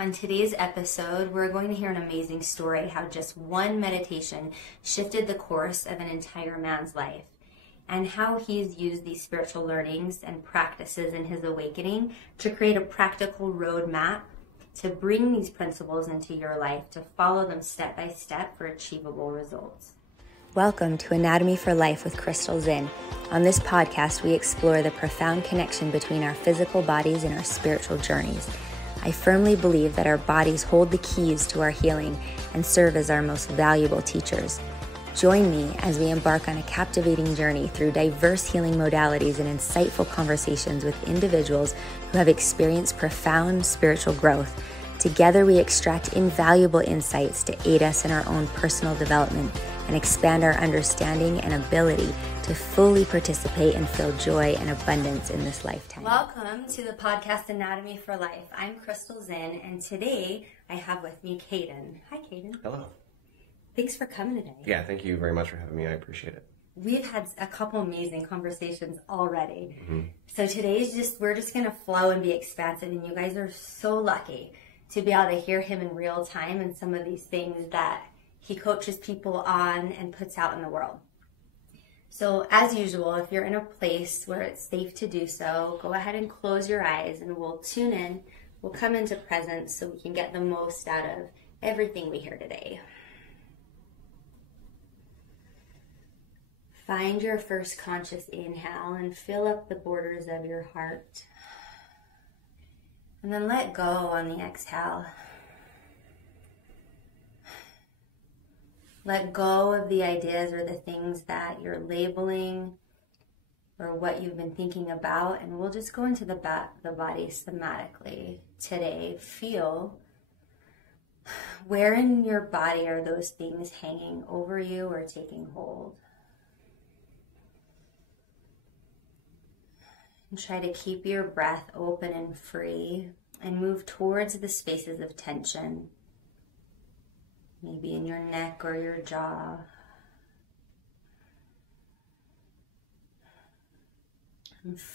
On today's episode, we're going to hear an amazing story how just one meditation shifted the course of an entire man's life, and how he's used these spiritual learnings and practices in his awakening to create a practical roadmap to bring these principles into your life, to follow them step by step for achievable results. Welcome to Anatomy for Life with Crystal Zinn. On this podcast, we explore the profound connection between our physical bodies and our spiritual journeys. I firmly believe that our bodies hold the keys to our healing and serve as our most valuable teachers. Join me as we embark on a captivating journey through diverse healing modalities and insightful conversations with individuals who have experienced profound spiritual growth. Together, we extract invaluable insights to aid us in our own personal development and expand our understanding and ability to fully participate and feel joy and abundance in this lifetime. Welcome to the podcast Anatomy for Life. I'm Crystal Zinn, and today I have with me Kayden. Hi, Kayden. Hello. Thanks for coming today. Yeah, thank you very much for having me. I appreciate it. We've had a couple amazing conversations already. So today's we're just going to flow and be expansive, and you guys are so lucky to be able to hear him in real time and some of these things that he coaches people on and puts out in the world. So as usual, if you're in a place where it's safe to do so, go ahead and close your eyes and we'll tune in. We'll come into presence so we can get the most out of everything we hear today. Find your first conscious inhale and fill up the borders of your heart. And then let go on the exhale. Let go of the ideas or the things that you're labeling or what you've been thinking about, and we'll just go into the body somatically today. Feel where in your body are those things hanging over you or taking hold. And try to keep your breath open and free and move towards the spaces of tension. Maybe in your neck or your jaw.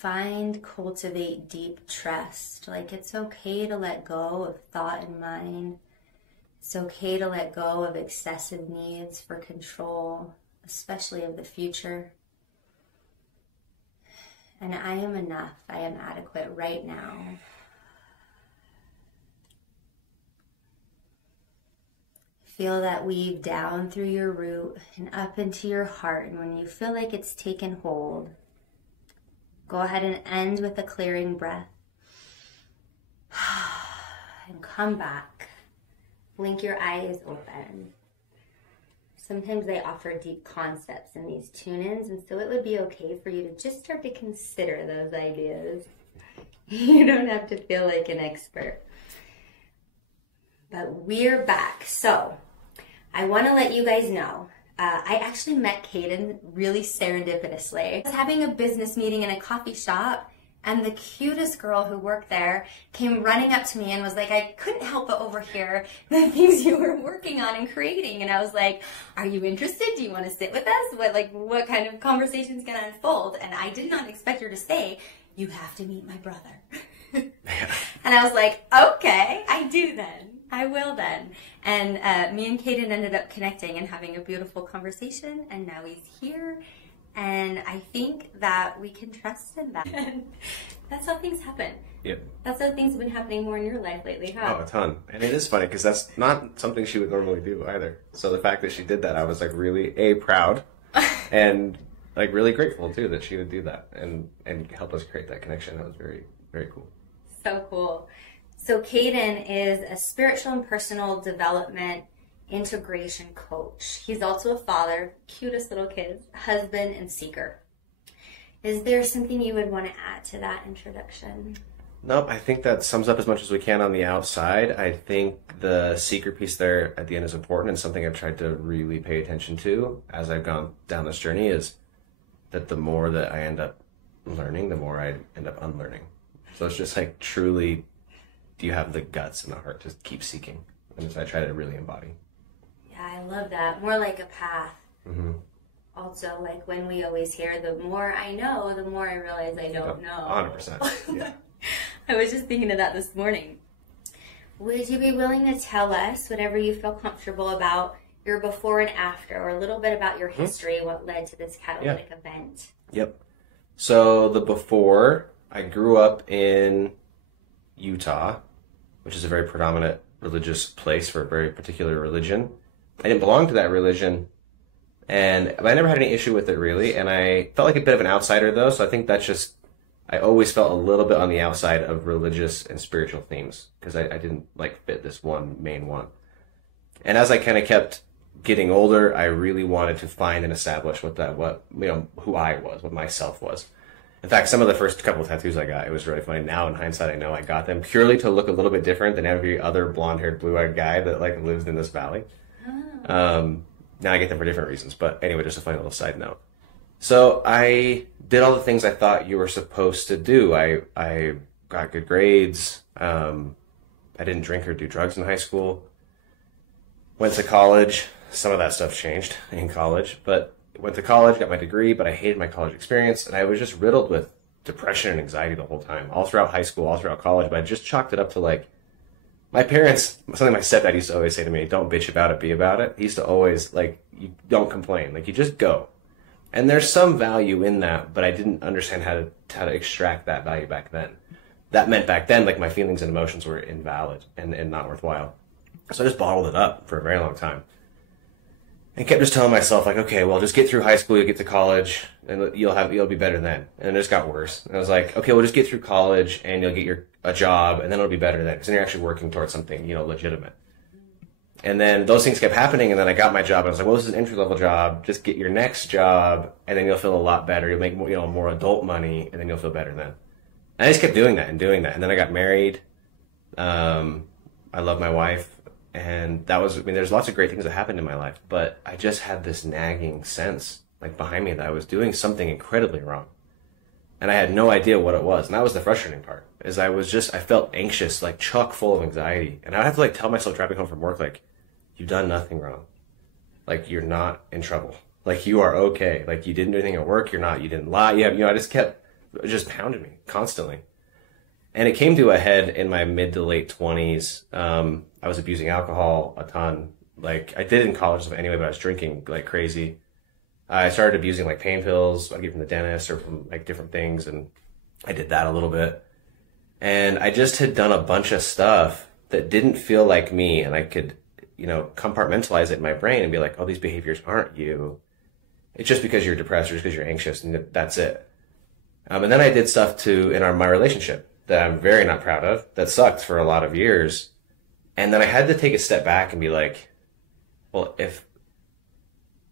And cultivate deep trust. Like it's okay to let go of thought and mind. It's okay to let go of excessive needs for control, especially of the future. And I am enough. I am adequate right now. Feel that weave down through your root and up into your heart. And when you feel like it's taken hold, go ahead and end with a clearing breath. And come back. Blink your eyes open. Sometimes they offer deep concepts in these tune-ins, and so it would be okay for you to just start to consider those ideas. You don't have to feel like an expert. But we're back. So I want to let you guys know, I actually met Kayden really serendipitously. I was having a business meeting in a coffee shop, and the cutest girl who worked there came running up to me and was like, I couldn't help but overhear the things you were working on and creating. And I was like, are you interested? Do you want to sit with us? What kind of conversation's going to unfold? And I did not expect her to say, you have to meet my brother. And I was like, okay, I do then. I will then. And me and Kayden ended up connecting and having a beautiful conversation, and now he's here. And I think that we can trust in that. And that's how things happen. Yep. That's how things have been happening more in your life lately, huh? Oh, a ton. And it is funny because that's not something she would normally do either. So the fact that she did that, I was like really proud and like really grateful too that she would do that and help us create that connection. That was very, very cool. So cool. So Kayden is a spiritual and personal development integration coach. He's also a father, cutest little kids, husband, and seeker. Is there something you would want to add to that introduction? Nope, I think that sums up as much as we can on the outside. I think the seeker piece there at the end is important, and something I've tried to really pay attention to as I've gone down this journey is that the more that I end up learning, the more I end up unlearning. So it's just like truly, do you have the guts and the heart to keep seeking? And so I try to really embody. Yeah, I love that. More like a path. Mm-hmm. Also, like when we always hear, the more I know, the more I realize I don't know. 100%. Yeah. I was just thinking of that this morning. Would you be willing to tell us whatever you feel comfortable about your before and after, or a little bit about your history, what led to this catalytic event? Yep. So the before, I grew up in Utah, which is a very predominant religious place for a very particular religion. I didn't belong to that religion, but I never had any issue with it really, and I felt like a bit of an outsider though, so I think that's just, I always felt a little bit on the outside of religious and spiritual themes, because I didn't like fit this one main one. And as I kind of kept getting older, I really wanted to find and establish who I was, what myself was. In fact, some of the first couple of tattoos I got, it was really funny. Now in hindsight, I know I got them purely to look a little bit different than every other blonde-haired, blue-eyed guy that like lives in this valley. Oh. Now I get them for different reasons, but anyway, just a funny little side note. So I did all the things I thought you were supposed to do. I got good grades. I didn't drink or do drugs in high school. Went to college. Some of that stuff changed in college, but went to college, got my degree, but I hated my college experience, and I was just riddled with depression and anxiety the whole time, all throughout high school, all throughout college, but I just chalked it up to like, my parents, something my stepdad used to always say to me, don't bitch about it, be about it. He used to always, like, you don't complain, like, you just go. And there's some value in that, but I didn't understand how to extract that value back then. That meant back then, like, my feelings and emotions were invalid and not worthwhile. So I just bottled it up for a very long time. And kept just telling myself, like, okay, well, just get through high school, you'll get to college, and you'll be better then. And it just got worse. And I was like, okay, well, just get through college, and you'll get a job, and then it'll be better then, because then you're actually working towards something, legitimate. And then those things kept happening, and then I got my job, and I was like, well, this is an entry-level job. Just get your next job, and then you'll feel a lot better. You'll make more adult money, and then you'll feel better then. And I just kept doing that. And then I got married. I love my wife. And there's lots of great things that happened in my life, but I just had this nagging sense, like behind me, that I was doing something incredibly wrong. And I had no idea what it was. And that was the frustrating part, is I felt anxious, like chock full of anxiety. And I'd have to like tell myself driving home from work, like, you've done nothing wrong. Like, you're not in trouble. Like, you are okay. Like, you didn't do anything at work. You didn't lie. I just pounded me constantly. And it came to a head in my mid to late 20s. I was abusing alcohol a ton. Like, I did it in college anyway, but I was drinking like crazy. I started abusing like pain pills I'd get from the dentist or from like different things, and I did that a little bit. And I just had done a bunch of stuff that didn't feel like me, and I could, compartmentalize it in my brain and be like, oh, these behaviors aren't you. It's just because you're depressed or just because you're anxious, and that's it. And then I did stuff in my relationship that I'm very not proud of, that sucked for a lot of years. And then I had to take a step back and be like, well, if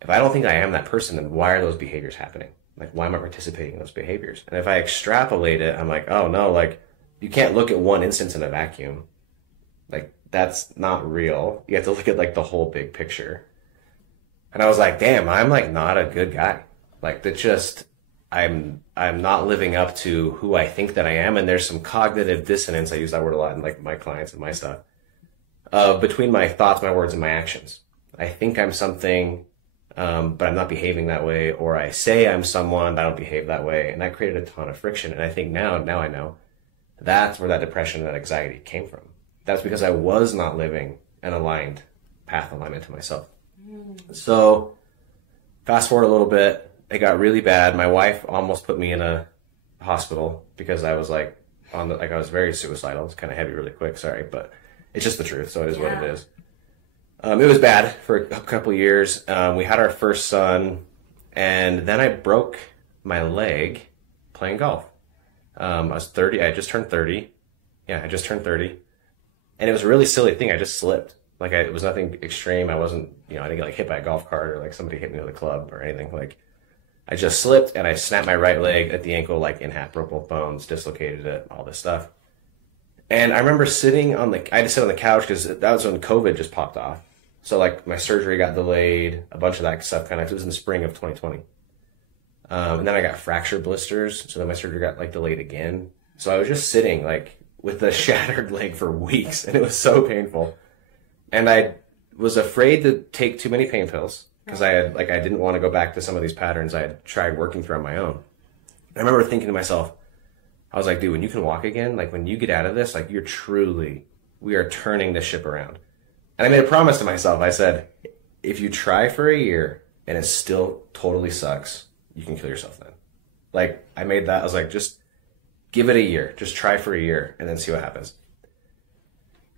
I don't think I am that person, then why are those behaviors happening? Like, why am I participating in those behaviors? And if I extrapolate it, I'm like, oh no, like, you can't look at one instance in a vacuum. Like, that's not real. You have to look at like the whole big picture. And I was like, damn, I'm like not a good guy. Like, I'm not living up to who I think that I am, and there's some cognitive dissonance. I use that word a lot in like my clients and my stuff. Between my thoughts, my words, and my actions. I think I'm something, but I'm not behaving that way, or I say I'm someone, but I don't behave that way, and that created a ton of friction. And I think now I know that's where that depression and that anxiety came from. That's because I was not living an aligned path alignment to myself. So fast forward a little bit, it got really bad. My wife almost put me in a hospital because I was like I was very suicidal. It's kind of heavy really quick, sorry, but it's just the truth, so it is what it is. It was bad for a couple of years. We had our first son, and then I broke my leg playing golf. I was 30. I just turned 30. Yeah, I just turned 30. And it was a really silly thing. I just slipped. Like, it was nothing extreme. I wasn't, I didn't get like hit by a golf cart or like somebody hit me with a club or anything. Like, I just slipped and I snapped my right leg at the ankle, like in half, broke both bones, dislocated it, all this stuff. And I remember I had to sit on the couch because that was when COVID just popped off. So like my surgery got delayed, a bunch of that stuff it was in the spring of 2020. And then I got fracture blisters. So then my surgery got like delayed again. So I was just sitting like with a shattered leg for weeks, and it was so painful. And I was afraid to take too many pain pills because I didn't want to go back to some of these patterns I had tried working through on my own. I remember thinking to myself, I was like, dude, when you can walk again, like when you get out of this, like you're truly we are turning the ship around. And I made a promise to myself. I said, if you try for a year and it still totally sucks, you can kill yourself then. Like, I made that. I was like, just give it a year. Just try for a year and then see what happens.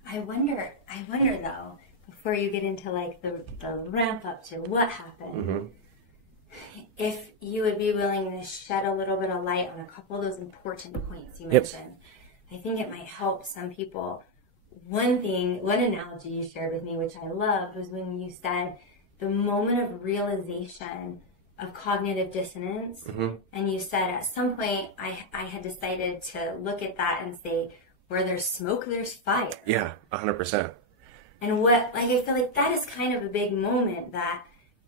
I wonder though, before you get into like the ramp up to what happened, if you would be willing to shed a little bit of light on a couple of those important points you mentioned. I think it might help some people. One analogy you shared with me, which I loved, was when you said the moment of realization of cognitive dissonance. And you said at some point I had decided to look at that and say, where there's smoke, there's fire. Yeah, 100%. And I feel like that is kind of a big moment that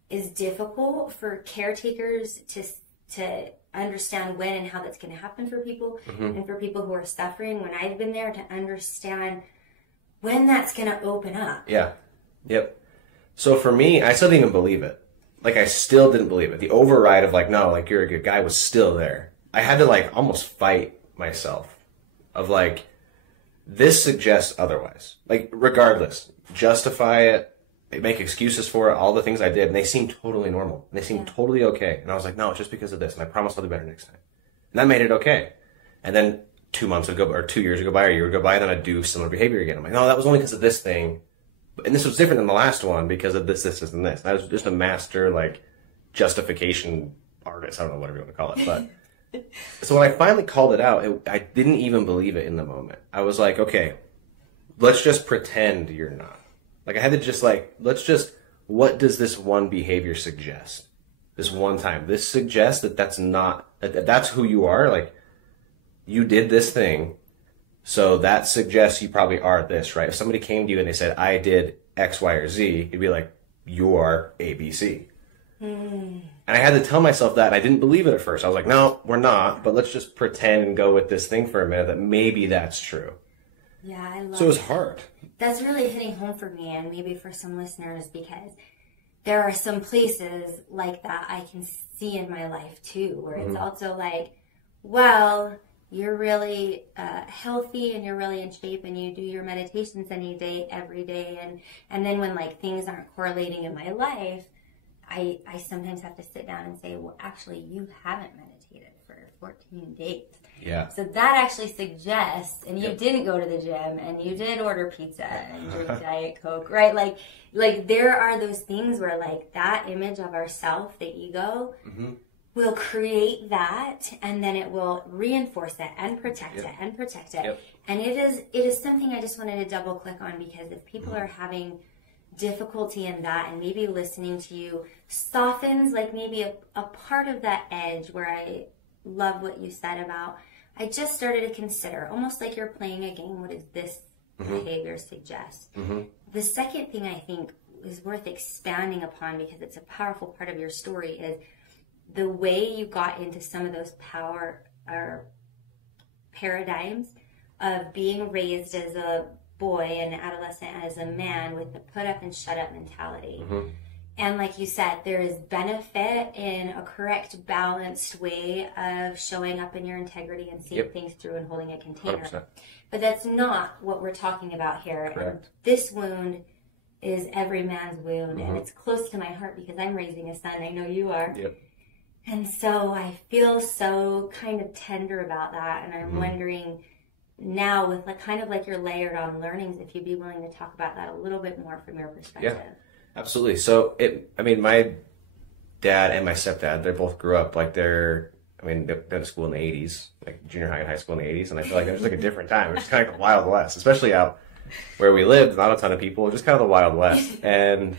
is difficult for caretakers to understand when and how that's going to happen for people, and for people who are suffering, when I've been there, to understand when that's going to open up. Yeah. Yep. So for me, I still didn't even believe it. Like, I still didn't believe it. The override of like, no, like, you're a good guy was still there. I had to like almost fight myself of like, this suggests otherwise. Like, regardless, justify it, make excuses for it, all the things I did, and they seemed totally normal. And they seemed totally okay. And I was like, no, it's just because of this, and I promise I'll do better next time. And that made it okay. And then 2 months would go, or 2 years would go by, or a year would go by, and then I'd do similar behavior again. I'm like, no, that was only because of this thing. And this was different than the last one because of this, and this. And I was just a master, like, justification artist. I don't know, whatever you want to call it. But so when I finally called it out, I didn't even believe it in the moment. I was like, okay, let's just pretend you're not. Like, I had to just like, what does this one behavior suggest? This one time. This suggests that that's who you are. Like, you did this thing. So that suggests you probably are this, right? If somebody came to you and they said, I did X, Y, or Z, you'd be like, you are A, B, C. And I had to tell myself that. And I didn't believe it at first. I was like, no, we're not. But let's just pretend and go with this thing for a minute that maybe that's true. Yeah, I love So it was hard. That's really hitting home for me, and maybe for some listeners, because there are some places like that I can see in my life too, where it's also like, well, you're really healthy and you're really in shape and you do your meditations every day. And then when like things aren't correlating in my life, I sometimes have to sit down and say, well, actually, you haven't meditated for 14 days. Yeah. So that actually suggests, and you didn't go to the gym, and you did order pizza and drink Diet Coke, right? Like there are those things where like that image of ourself, the ego, will create that, and then it will reinforce it and protect it and protect it. Yep. And it is something I just wanted to double click on, because if people are having difficulty in that, and maybe listening to you softens like maybe a part of that edge, where I love what you said about, I just started to consider, almost like you're playing a game, what does this behavior suggest? The second thing I think is worth expanding upon, because it's a powerful part of your story, is the way you got into some of those power or paradigms of being raised as a boy and adolescent as a man with the put up and shut up mentality. And like you said, there is benefit in a correct, balanced way of showing up in your integrity and seeing things through and holding a container. 100%. But that's not what we're talking about here. Correct. And this wound is every man's wound, and it's close to my heart because I'm raising a son. I know you are. And so I feel so kind of tender about that, and I'm wondering now, with like kind of like your layered on learnings, if you'd be willing to talk about that a little bit more from your perspective. Yeah, absolutely. So my dad and my stepdad, they both grew up like they went to school in the 80s, like junior high and high school in the 80s, and I feel like it was like a different time. It was kind of like the Wild West, especially out where we lived, not a ton of people, just kind of the Wild West. And,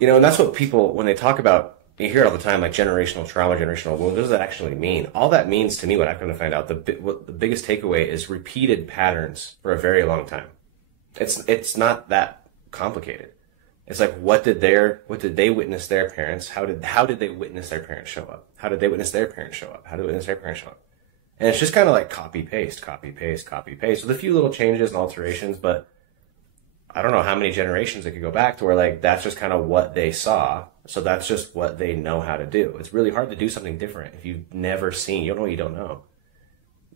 and that's what people, when they talk about, you hear it all the time, like generational trauma, generational wound. What does that actually mean? All that means to me, what I've come to find out, the biggest takeaway is repeated patterns for a very long time. It's not that complicated. It's like, what did they witness their parents? How did they witness their parents show up? How did they witness their parents show up? How did they witness their parents show up? And it's just kind of like copy paste with a few little changes and alterations, but I don't know how many generations it could go back to where like that's just kind of what they saw. So that's just what they know how to do. It's really hard to do something different if you've never seen. You don't know what you don't know.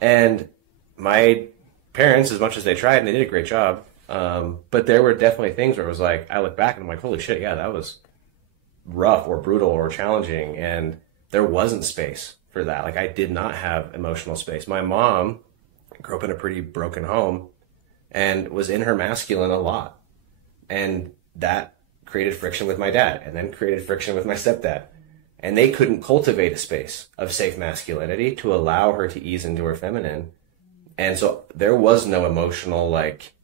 And my parents, as much as they tried, and they did a great job. But there were definitely things where it was like, I look back and I'm like, holy shit, yeah, that was rough or brutal or challenging. And there wasn't space for that. Like, I did not have emotional space. My mom grew up in a pretty broken home and was in her masculine a lot. And that created friction with my dad, and then created friction with my stepdad. And they couldn't cultivate a space of safe masculinity to allow her to ease into her feminine. And so there was no emotional, like,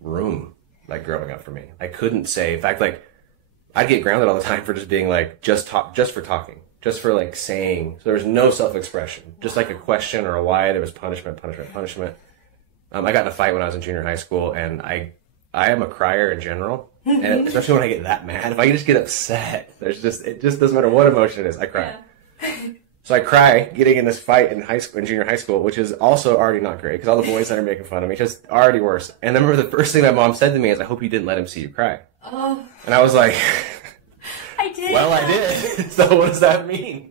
room, like, growing up for me. I couldn't say, in fact, like, I'd get grounded all the time for just being like, just for talking, just for, like, saying. So there was no self-expression, just like a question or a why. There was punishment. I got in a fight when I was in junior high school, and I am a crier in general. And especially when I get that mad, if I just get upset, it just doesn't matter what emotion it is, I cry. Yeah. So I cry getting in this fight in junior high school, which is also already not great because all the boys that are making fun of me, just already worse. And I remember the first thing my mom said to me is, I hope you didn't let him see you cry. Oh. And I was like, I did. Well, I did. So what does that mean?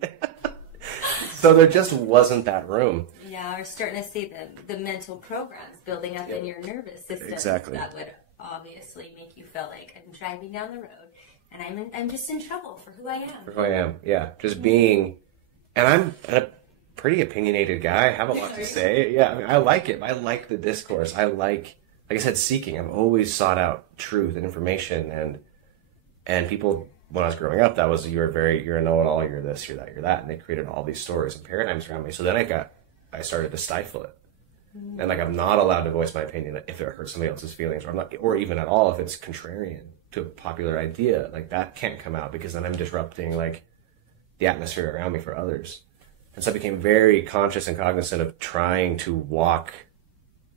So there just wasn't that room. Yeah, we're starting to see the mental programs building up in your nervous system. Exactly. That would obviously make you feel like I'm driving down the road and I'm just in trouble for who I am. For who I am, yeah. Just being, and I'm a pretty opinionated guy. I have a lot to say. Yeah, I mean, I like it. I like the discourse. I like I said, seeking. I've always sought out truth and information, and people, when I was growing up, that was, you're a know-it-all, you're this, you're that, you're that, and they created all these stories and paradigms around me. So then I started to stifle it. And like, I'm not allowed to voice my opinion if it hurts somebody else's feelings, or I'm not, or even at all if it's contrarian to a popular idea. Like, that can't come out, because then I'm disrupting like the atmosphere around me for others. And so I became very conscious and cognizant of trying to walk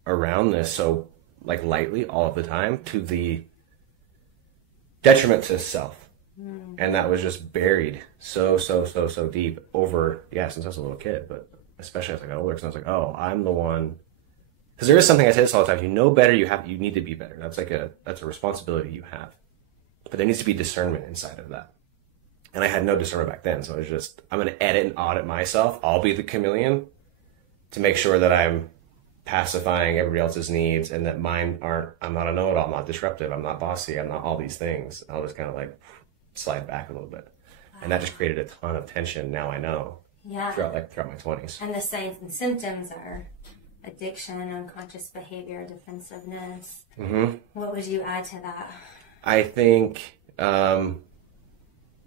around this so like lightly all of the time, to the detriment to self. And that was just buried so deep over, since I was a little kid, but especially as I got older, because I was like, oh, I'm the one. Because there is something, I say this all the time, you know better, you need to be better. That's a responsibility you have. But there needs to be discernment inside of that. And I had no discernment back then, so it was just, I'm going to edit and audit myself. I'll be the chameleon to make sure that I'm pacifying everybody else's needs, and that mine aren't, I'm not a know-it-all, I'm not disruptive, I'm not bossy, I'm not all these things. I'll just kind of like slide back a little bit. Wow. And that just created a ton of tension, now I know, throughout my 20s. And the signs and symptoms are addiction, unconscious behavior, defensiveness. Mm-hmm. What would you add to that? I think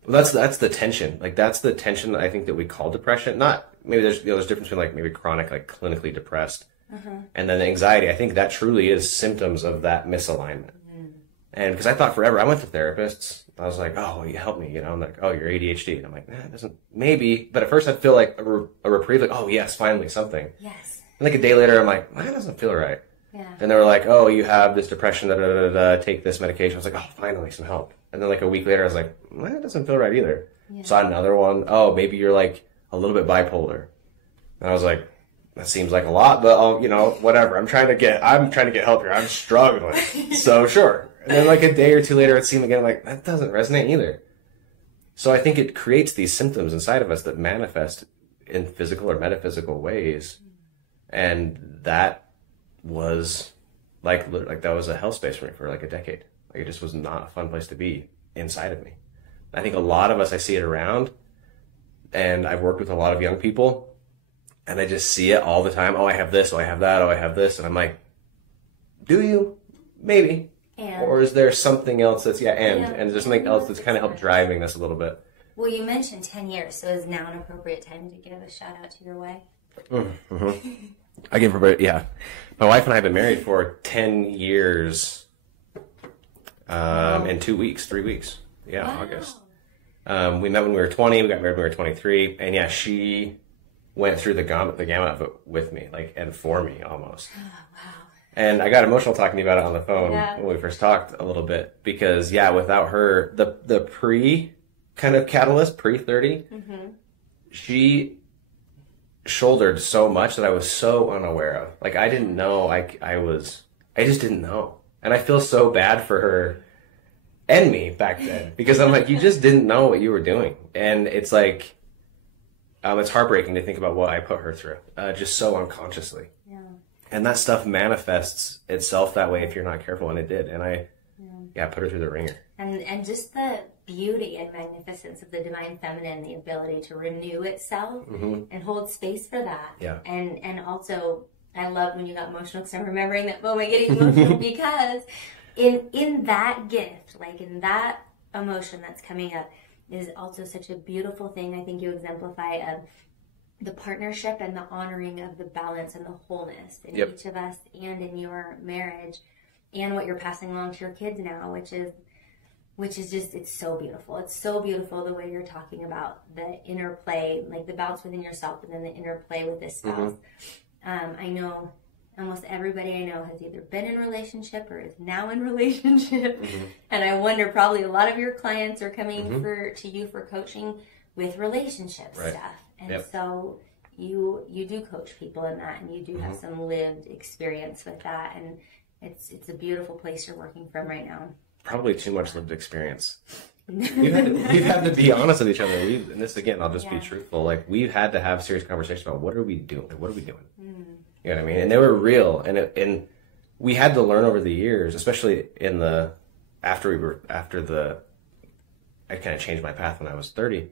that's the tension. Like, that's the tension that I think that we call depression. Not, maybe there's a difference between like maybe chronic, like clinically depressed, and then the anxiety. I think that truly is symptoms of that misalignment. And because I thought forever, I went to therapists. I was like, oh, you help me, I'm like, oh, you're ADHD. And I'm like, it doesn't, maybe. But at first I'd feel like a reprieve, like, oh yes, finally something. Yes. And like a day later, I'm like, that doesn't feel right. Yeah. And they were like, oh, you have this depression, take this medication. I was like, oh, finally some help. And then like a week later, I was like, that doesn't feel right either. Yeah. Saw another one. Oh, maybe you're like a little bit bipolar. And I was like, that seems like a lot, but I'll, whatever. I'm trying to get help here. I'm struggling. So sure. And then like a day or two later, it seemed again, I'm like, that doesn't resonate either. So I think it creates these symptoms inside of us that manifest in physical or metaphysical ways. And that was like that was a hellspace for me for like a decade. Like, it just was not a fun place to be inside of me. I think a lot of us, I see it around, and I've worked with a lot of young people, and I just see it all the time. Oh, I have this. Oh, I have that. Oh, I have this. And I'm like, do you? Maybe. And. Or is there something else that's, and there's something else that's kind of helped driving this a little bit. Well, you mentioned 10 years, so is now an appropriate time to give a shout out to your wife? Mm-hmm. I give her, my wife and I have been married for 10 years, in 3 weeks. Yeah, wow. August. We met when we were 20, we got married when we were 23, and she went through the gamut of it with me, like, and for me almost. Oh, wow. And I got emotional talking to you about it on the phone when we first talked a little bit, because without her, the pre kind of catalyst, pre-30, she shouldered so much that I was so unaware of. Like, I didn't know, I just didn't know. And I feel so bad for her and me back then, because I'm like, you just didn't know what you were doing. And it's like, it's heartbreaking to think about what I put her through, just so unconsciously. Yeah. And that stuff manifests itself that way if you're not careful, and it did. And I put her through the ringer. And just the beauty and magnificence of the divine feminine, the ability to renew itself and hold space for that. Yeah. And also, I love when you got emotional, because I'm remembering that moment getting emotional because in that gift, like in that emotion that's coming up, is also such a beautiful thing. I think you exemplify of the partnership and the honoring of the balance and the wholeness in each of us and in your marriage, and what you're passing along to your kids now, which is just, it's so beautiful. It's so beautiful the way you're talking about the interplay, like the balance within yourself and then the interplay with this spouse. I know almost everybody I know has either been in a relationship or is now in a relationship. And I wonder, probably a lot of your clients are coming to you for coaching with relationship stuff. And so you do coach people in that, and you do have some lived experience with that. And it's a beautiful place you're working from right now. Probably too much lived experience. We've had to be honest with each other. And this, again, I'll just be truthful. Like, we've had to have serious conversations about what are we doing? What are we doing? You know what I mean? And they were real. And we had to learn over the years, especially after I kind of changed my path when I was 30.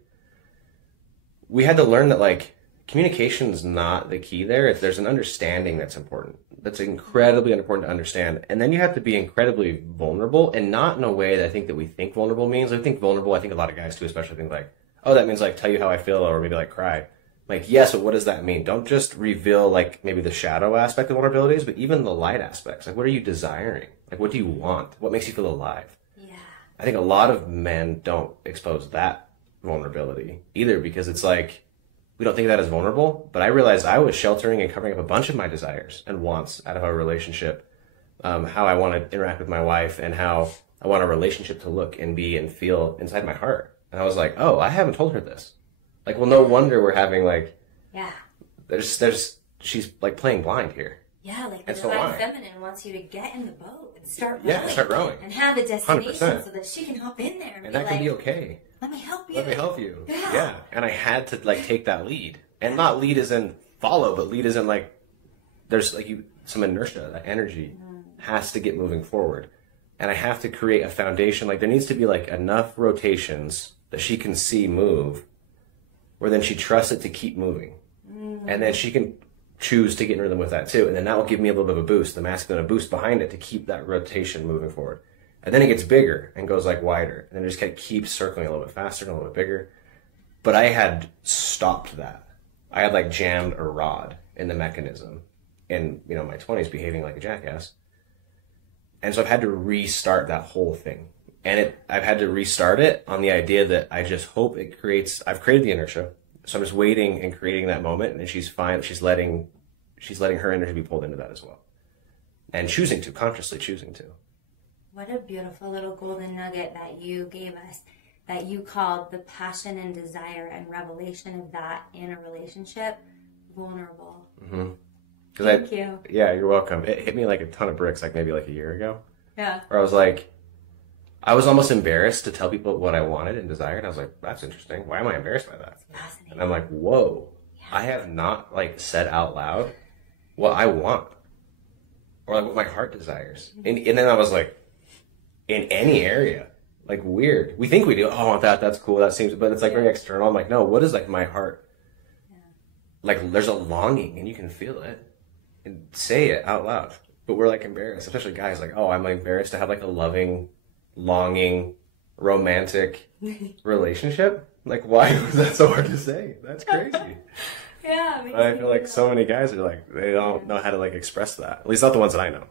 We had to learn that, like, communication's not the key there. If there's an understanding that's important, that's incredibly important to understand. And then you have to be incredibly vulnerable, and not in a way that I think that we think vulnerable means. I think vulnerable, I think a lot of guys too, especially think like, oh, that means like tell you how I feel, or maybe like cry. Like, yes, but what does that mean? Don't just reveal like maybe the shadow aspect of vulnerabilities, but even the light aspects. Like, what are you desiring? Like, what do you want? What makes you feel alive? Yeah. I think a lot of men don't expose that vulnerability either, because it's like, we don't think of that as vulnerable, but I realized I was sheltering and covering up a bunch of my desires and wants out of our relationship, how I want to interact with my wife and how I want a relationship to look and be and feel inside my heart. And I was like, oh, I haven't told her this. Like, well, no wonder we're having like, she's like playing blind here. Yeah, like the divine feminine wants you to get in the boat and start rowing. Yeah, start rowing. And have a destination 100%. So that she can hop in there. And that can be okay. Let me help you. Let me help you. Yeah. And I had to like take that lead. And not lead as in follow, but lead as in like, there's like some inertia, that energy has to get moving forward. And I have to create a foundation. Like, there needs to be like enough rotations that she can see move, where then she trusts it to keep moving. And then she can choose to get in rhythm with that too. And then that will give me a little bit of a boost, the masculine, a boost behind it to keep that rotation moving forward. And then it gets bigger and goes like wider. And then it just kind of keeps circling a little bit faster and a little bit bigger. But I had stopped that. I had like jammed a rod in the mechanism in, my 20s, behaving like a jackass. And so I've had to restart that whole thing. And I've had to restart it on the idea that I just hope I've created the inertia. So I'm just waiting and creating that moment, and she's fine. She's letting her energy be pulled into that as well. And consciously choosing to. What a beautiful little golden nugget that you gave us, that you called the passion and desire and revelation of that in a relationship vulnerable. Thank you. Yeah, you're welcome. It hit me like a ton of bricks, like maybe like a year ago. Yeah. Where I was almost embarrassed to tell people what I wanted and desired. I was like, that's interesting. Why am I embarrassed by that? That's fascinating. And I'm like, whoa, I have not like said out loud what I want or like what my heart desires. And then I was like, in any area, like weird. We think we do. Oh, I want that. That's cool. That seems, but it's like very external. I'm like, no, what is like my heart? Yeah. Like there's a longing and you can feel it and say it out loud. But we're like embarrassed, especially guys like, oh, I'm like embarrassed to have like a loving, longing, romantic relationship. Like, why was that so hard to say? That's crazy. Yeah. But I feel like so many guys are like, they don't know how to like express that. At least not the ones that I know.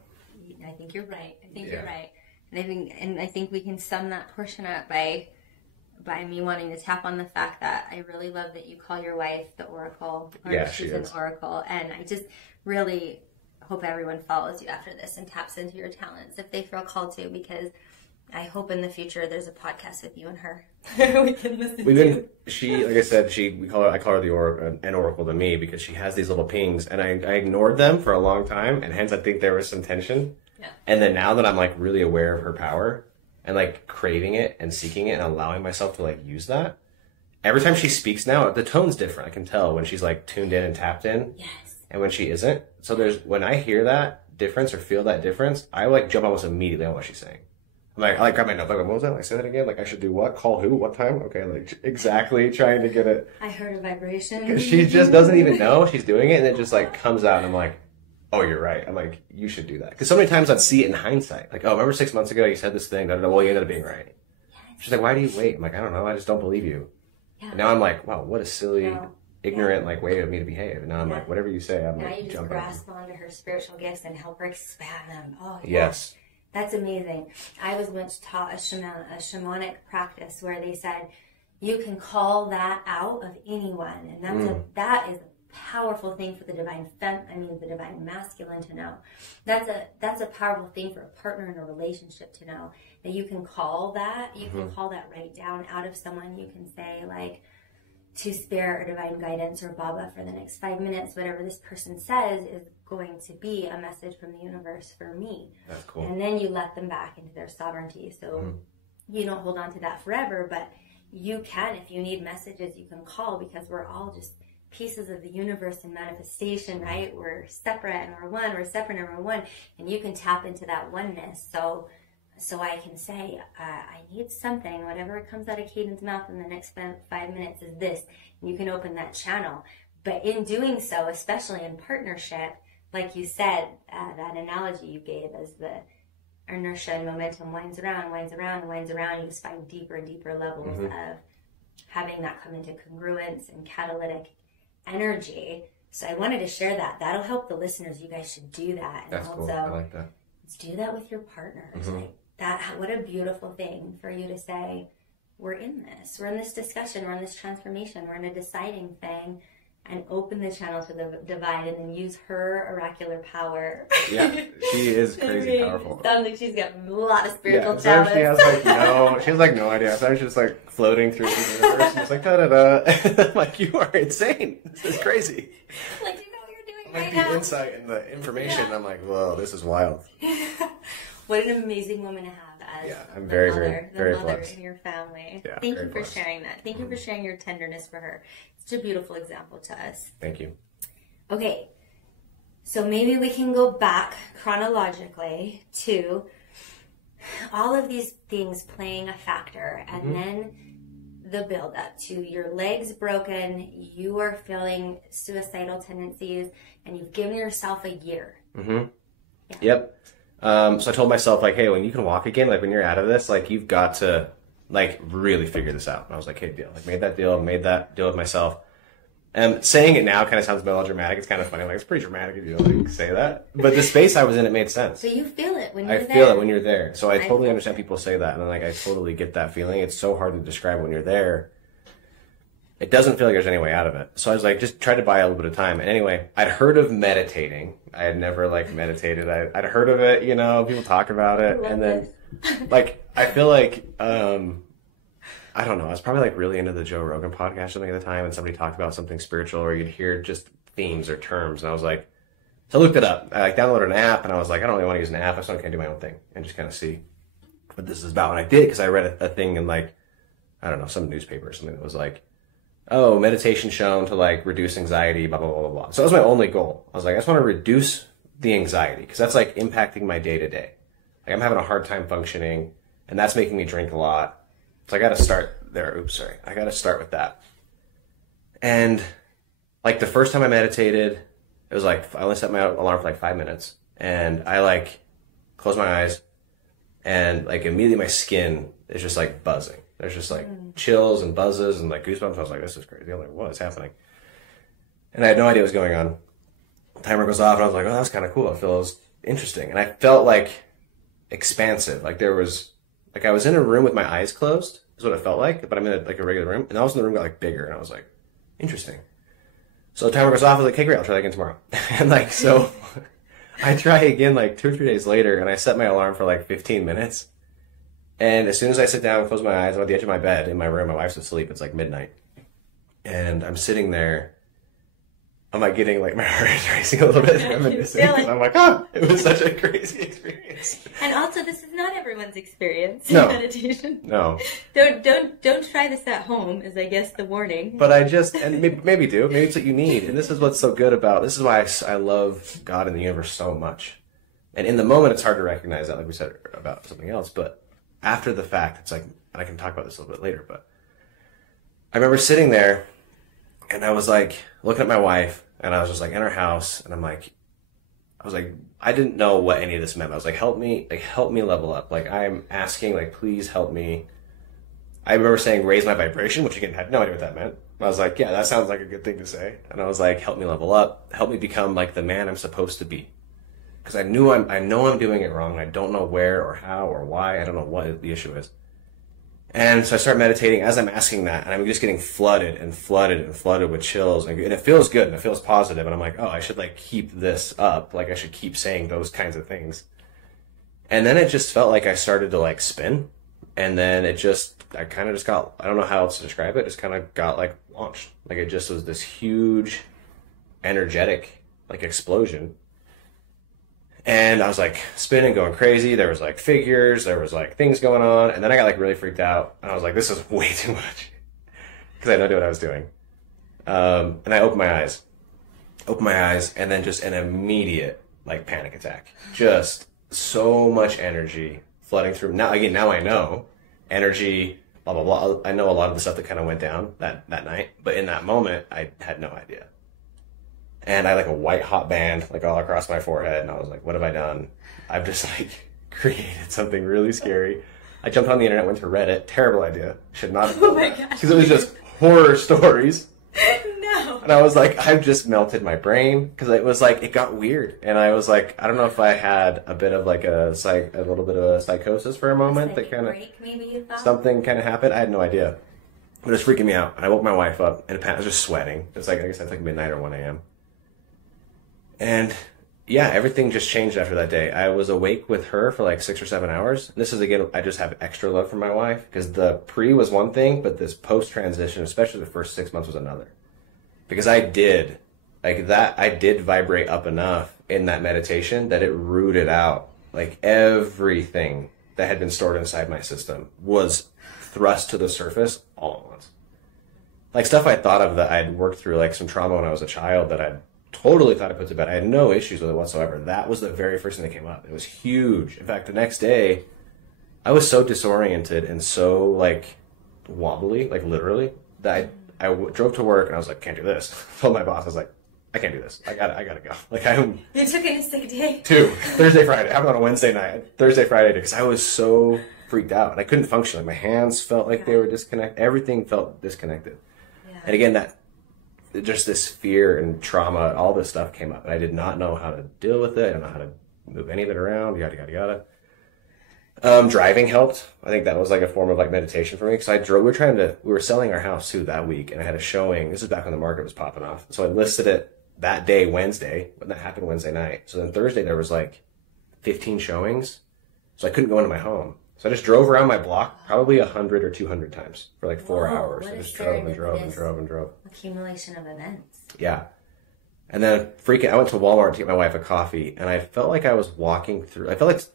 I think you're right. You're right. And I think we can sum that portion up by me wanting to tap on the fact that I really love that you call your wife the Oracle. She's an Oracle. And I just really hope everyone follows you after this and taps into your talents if they feel called to, because I hope in the future there's a podcast with you and her we can listen to. Like I said, I call her the Oracle, an Oracle to me, because she has these little pings, and I ignored them for a long time, and hence I think there was some tension. Yeah. And then now that I'm like really aware of her power and like craving it and seeking it and allowing myself to like use that, every time she speaks now, the tone's different. I can tell when she's like tuned in and tapped in. Yes. and when she isn't. So when I hear that difference or feel that difference, I like jump almost immediately on what she's saying. I like grab my notebook. What was that? Like, say that again. Like, I should do what? Call who? What time? Okay, like exactly trying to get it. I heard a vibration. Because she just doesn't even know she's doing it, and it just like comes out, and I'm like, oh, you're right. I'm like, you should do that. Because so many times I'd see it in hindsight. Like, oh, remember 6 months ago you said this thing? Well, you ended up being right. Yes. She's like, why do you wait? I'm like, I don't know. I just don't believe you. Yeah. And now I'm like, wow, what a silly, ignorant like way of me to behave. And now I'm like, whatever you say, I'm now like, you just grasp onto her spiritual gifts and help her expand them. Oh, yeah. Yes. That's amazing. I was once taught a shamanic practice where they said you can call that out of anyone, and that is a powerful thing for the divine the divine masculine to know. That's a powerful thing for a partner in a relationship to know, that you can call that. You can call that right down out of someone. You can say, like, to spirit or divine guidance or Baba for the next 5 minutes, whatever this person says is going to be a message from the universe for me. That's cool. And then you let them back into their sovereignty. So you don't hold on to that forever, but you can, if you need messages, you can call, because we're all just pieces of the universe in manifestation, right? We're separate and we're one. We're separate and we're one. And you can tap into that oneness. So I can say, I need something. Whatever comes out of Kayden's mouth in the next 5 minutes is this. And you can open that channel. But in doing so, especially in partnership, like you said, that analogy you gave as the inertia and momentum winds around, winds around, and winds around, you just find deeper and deeper levels of having that come into congruence and catalytic energy. So I wanted to share that. That'll help the listeners. You guys should do that. And that's also, cool. I like that. Let's do that with your partners. Like that. What a beautiful thing for you to say, we're in this. We're in this discussion. We're in this transformation. We're in a deciding thing. And open the channel to the divine, and then use her oracular power. Yeah, she is crazy powerful. Sounds like she's got a lot of spiritual talent. She has like no idea. So I was just like floating through the universe, and just like da da da. I'm like, you are insane. This is crazy. Like, you know what you're doing like right the now. insight and the information. I'm like, whoa, this is wild. What an amazing woman to have. As I'm very, very mother blessed. in your family. Yeah, Thank you for sharing that. Thank you for sharing your tenderness for her. Such a beautiful example to us. Thank you. Okay, so maybe we can go back chronologically to all of these things playing a factor, and then the build up to your legs broken, you are feeling suicidal tendencies, and you've given yourself a year. Yep. So I told myself, like, hey, when you can walk again, like when you're out of this, like you've got to like really figure this out. And I was like, hey, deal. Like made that deal with myself. And saying it now kind of sounds melodramatic. It's kind of funny. Like it's pretty dramatic if you like say that. But the space I was in, it made sense. So you feel it when you're there. I feel it when you're there. So I totally understand people say that. And like I totally get that feeling. It's so hard to describe when you're there. It doesn't feel like there's any way out of it. So I was like, just try to buy a little bit of time. And anyway, I'd heard of meditating. I had never like meditated. I'd heard of it, you know, people talk about it. And then like, I feel like, I don't know. I was probably like really into the Joe Rogan podcast or something at the time. And somebody talked about something spiritual, or you'd hear just themes or terms. And I was like, so I looked it up. I like downloaded an app, and I was like, I don't really want to use an app. I just want to kind of do my own thing and just kind of see what this is about. And I did, because I read a thing in like, I don't know, some newspaper or something that was like, oh, meditation shown to like reduce anxiety, blah, blah, blah, blah, blah. So that was my only goal. I was like, I just want to reduce the anxiety, because that's like impacting my day to day. Like I'm having a hard time functioning, and that's making me drink a lot. So I got to start there. Oops, sorry. I got to start with that. And like the first time I meditated, it was like, I only set my alarm for like 5 minutes, and I like closed my eyes, and like immediately my skin is just like buzzing. There's just like chills and buzzes and like goosebumps. I was like, this is crazy. I'm like, what is happening? And I had no idea what was going on. The timer goes off, and I was like, oh, that's kind of cool. It feels interesting. And I felt like expansive. Like there was, like I was in a room with my eyes closed, is what it felt like, but I'm in a regular room. And all of a sudden the room got like bigger, and I was like, interesting. So the timer goes off. I was like, okay, great. I'll try that again tomorrow. And like, so I try again like 2 or 3 days later, and I set my alarm for like 15 minutes. And as soon as I sit down and close my eyes, I'm at the edge of my bed in my room. My wife's asleep. It's like midnight. And I'm sitting there. I'm like getting like my heart is racing a little bit. Reminiscing. I'm like, oh, it was such a crazy experience. And also, this is not everyone's experience No. in meditation. No. Don't try this at home, is I guess the warning. But and maybe do. Maybe it's what you need. And this is what's so good about, this is why I love God and the universe so much. And in the moment, it's hard to recognize that, like we said about something else. But after the fact, it's like, and I can talk about this a little bit later, but I remember sitting there and I was like, looking at my wife, and I was just like in her house, and I didn't know what any of this meant. I was like, help me level up. Like, I'm asking, like, please help me. I remember saying, raise my vibration, which again, had no idea what that meant. I was like, yeah, that sounds like a good thing to say. And I was like, help me level up, help me become like the man I'm supposed to be. Because I know I'm doing it wrong. I don't know where or how or why. I don't know what the issue is. And so I start meditating as I'm asking that, and I'm just getting flooded with chills, and it feels good and it feels positive, and I'm like, oh, I should like keep this up, like I should keep saying those kinds of things. And then it just felt like I started to like spin, and then I kind of just got, I don't know how else to describe it, just kind of got like launched. Like it just was this huge energetic like explosion. And I was like spinning, going crazy. There was like figures, there was like things going on. And then I got like really freaked out. And I was like, this is way too much. Because I had no idea what I was doing. And I opened my eyes. And then just an immediate like panic attack. Just so much energy flooding through. Now I know energy, blah, blah, blah. I know a lot of the stuff that kind of went down that night. But in that moment, I had no idea. And I had like a white hot band like all across my forehead, and I was like, what have I done? I've just like created something really scary. I jumped on the internet, went to Reddit. Terrible idea. Should not have done that. Because it was just horror stories. No. And I was like, I've just melted my brain. Because it was like, it got weird. And I was like, I don't know if I had a bit of like a little bit of a psychosis for a moment. That kind of, something kind of happened. I had no idea. It was freaking me out. And I woke my wife up in a panic. I was just sweating. It's like, I guess that's like midnight or 1 a.m. And yeah, everything just changed after that day. I was awake with her for like 6 or 7 hours. This is, again, I just have extra love for my wife, because the pre was one thing, but this post-transition, especially the first 6 months, was another. Because I did vibrate up enough in that meditation that it rooted out like everything that had been stored inside my system was thrust to the surface all at once. Like stuff I thought of that I'd worked through, like some trauma when I was a child that I'd totally thought I put to bed. I had no issues with it whatsoever. That was the very first thing that came up. It was huge. In fact, the next day, I was so disoriented and so like wobbly, like literally, that I drove to work and I was like, can't do this. I told my boss, I was like, I can't do this. I gotta go. Like You took a sick day? 2. Thursday, Friday. I was on a Wednesday night. Thursday, Friday, because I was so freaked out. And I couldn't function. Like my hands felt like they were disconnected. Everything felt disconnected. Yeah. And again, just this fear and trauma, all this stuff came up, and I did not know how to deal with it. I didn't know how to move any of it around, yada, yada, yada. Driving helped. I think that was like a form of like meditation for me, because I drove, we were selling our house too that week, and I had a showing. This is back when the market was popping off. So I listed it that day, Wednesday, when that happened Wednesday night. So then Thursday there was like 15 showings. So I couldn't go into my home. So I just drove around my block probably 100 or 200 times for like 4 hours. I just drove and drove. Accumulation of events. Yeah. And then I went to Walmart to get my wife a coffee, and I felt like I was walking through, I felt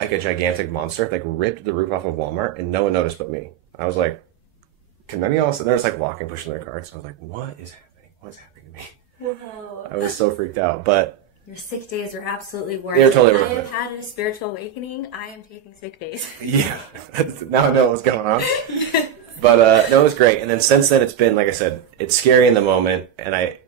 like a gigantic monster, like ripped the roof off of Walmart, and no one noticed but me. I was like, can any of y'all? They're just like walking, pushing their carts. I was like, what is happening? What's happening to me? Whoa. I was so freaked out, but your sick days were absolutely worth it. They're totally worth it. I have had a spiritual awakening. I am taking sick days. Yeah. Now I know what's going on. Yes. But no, it was great. And then since then, it's been, like I said, it's scary in the moment, and I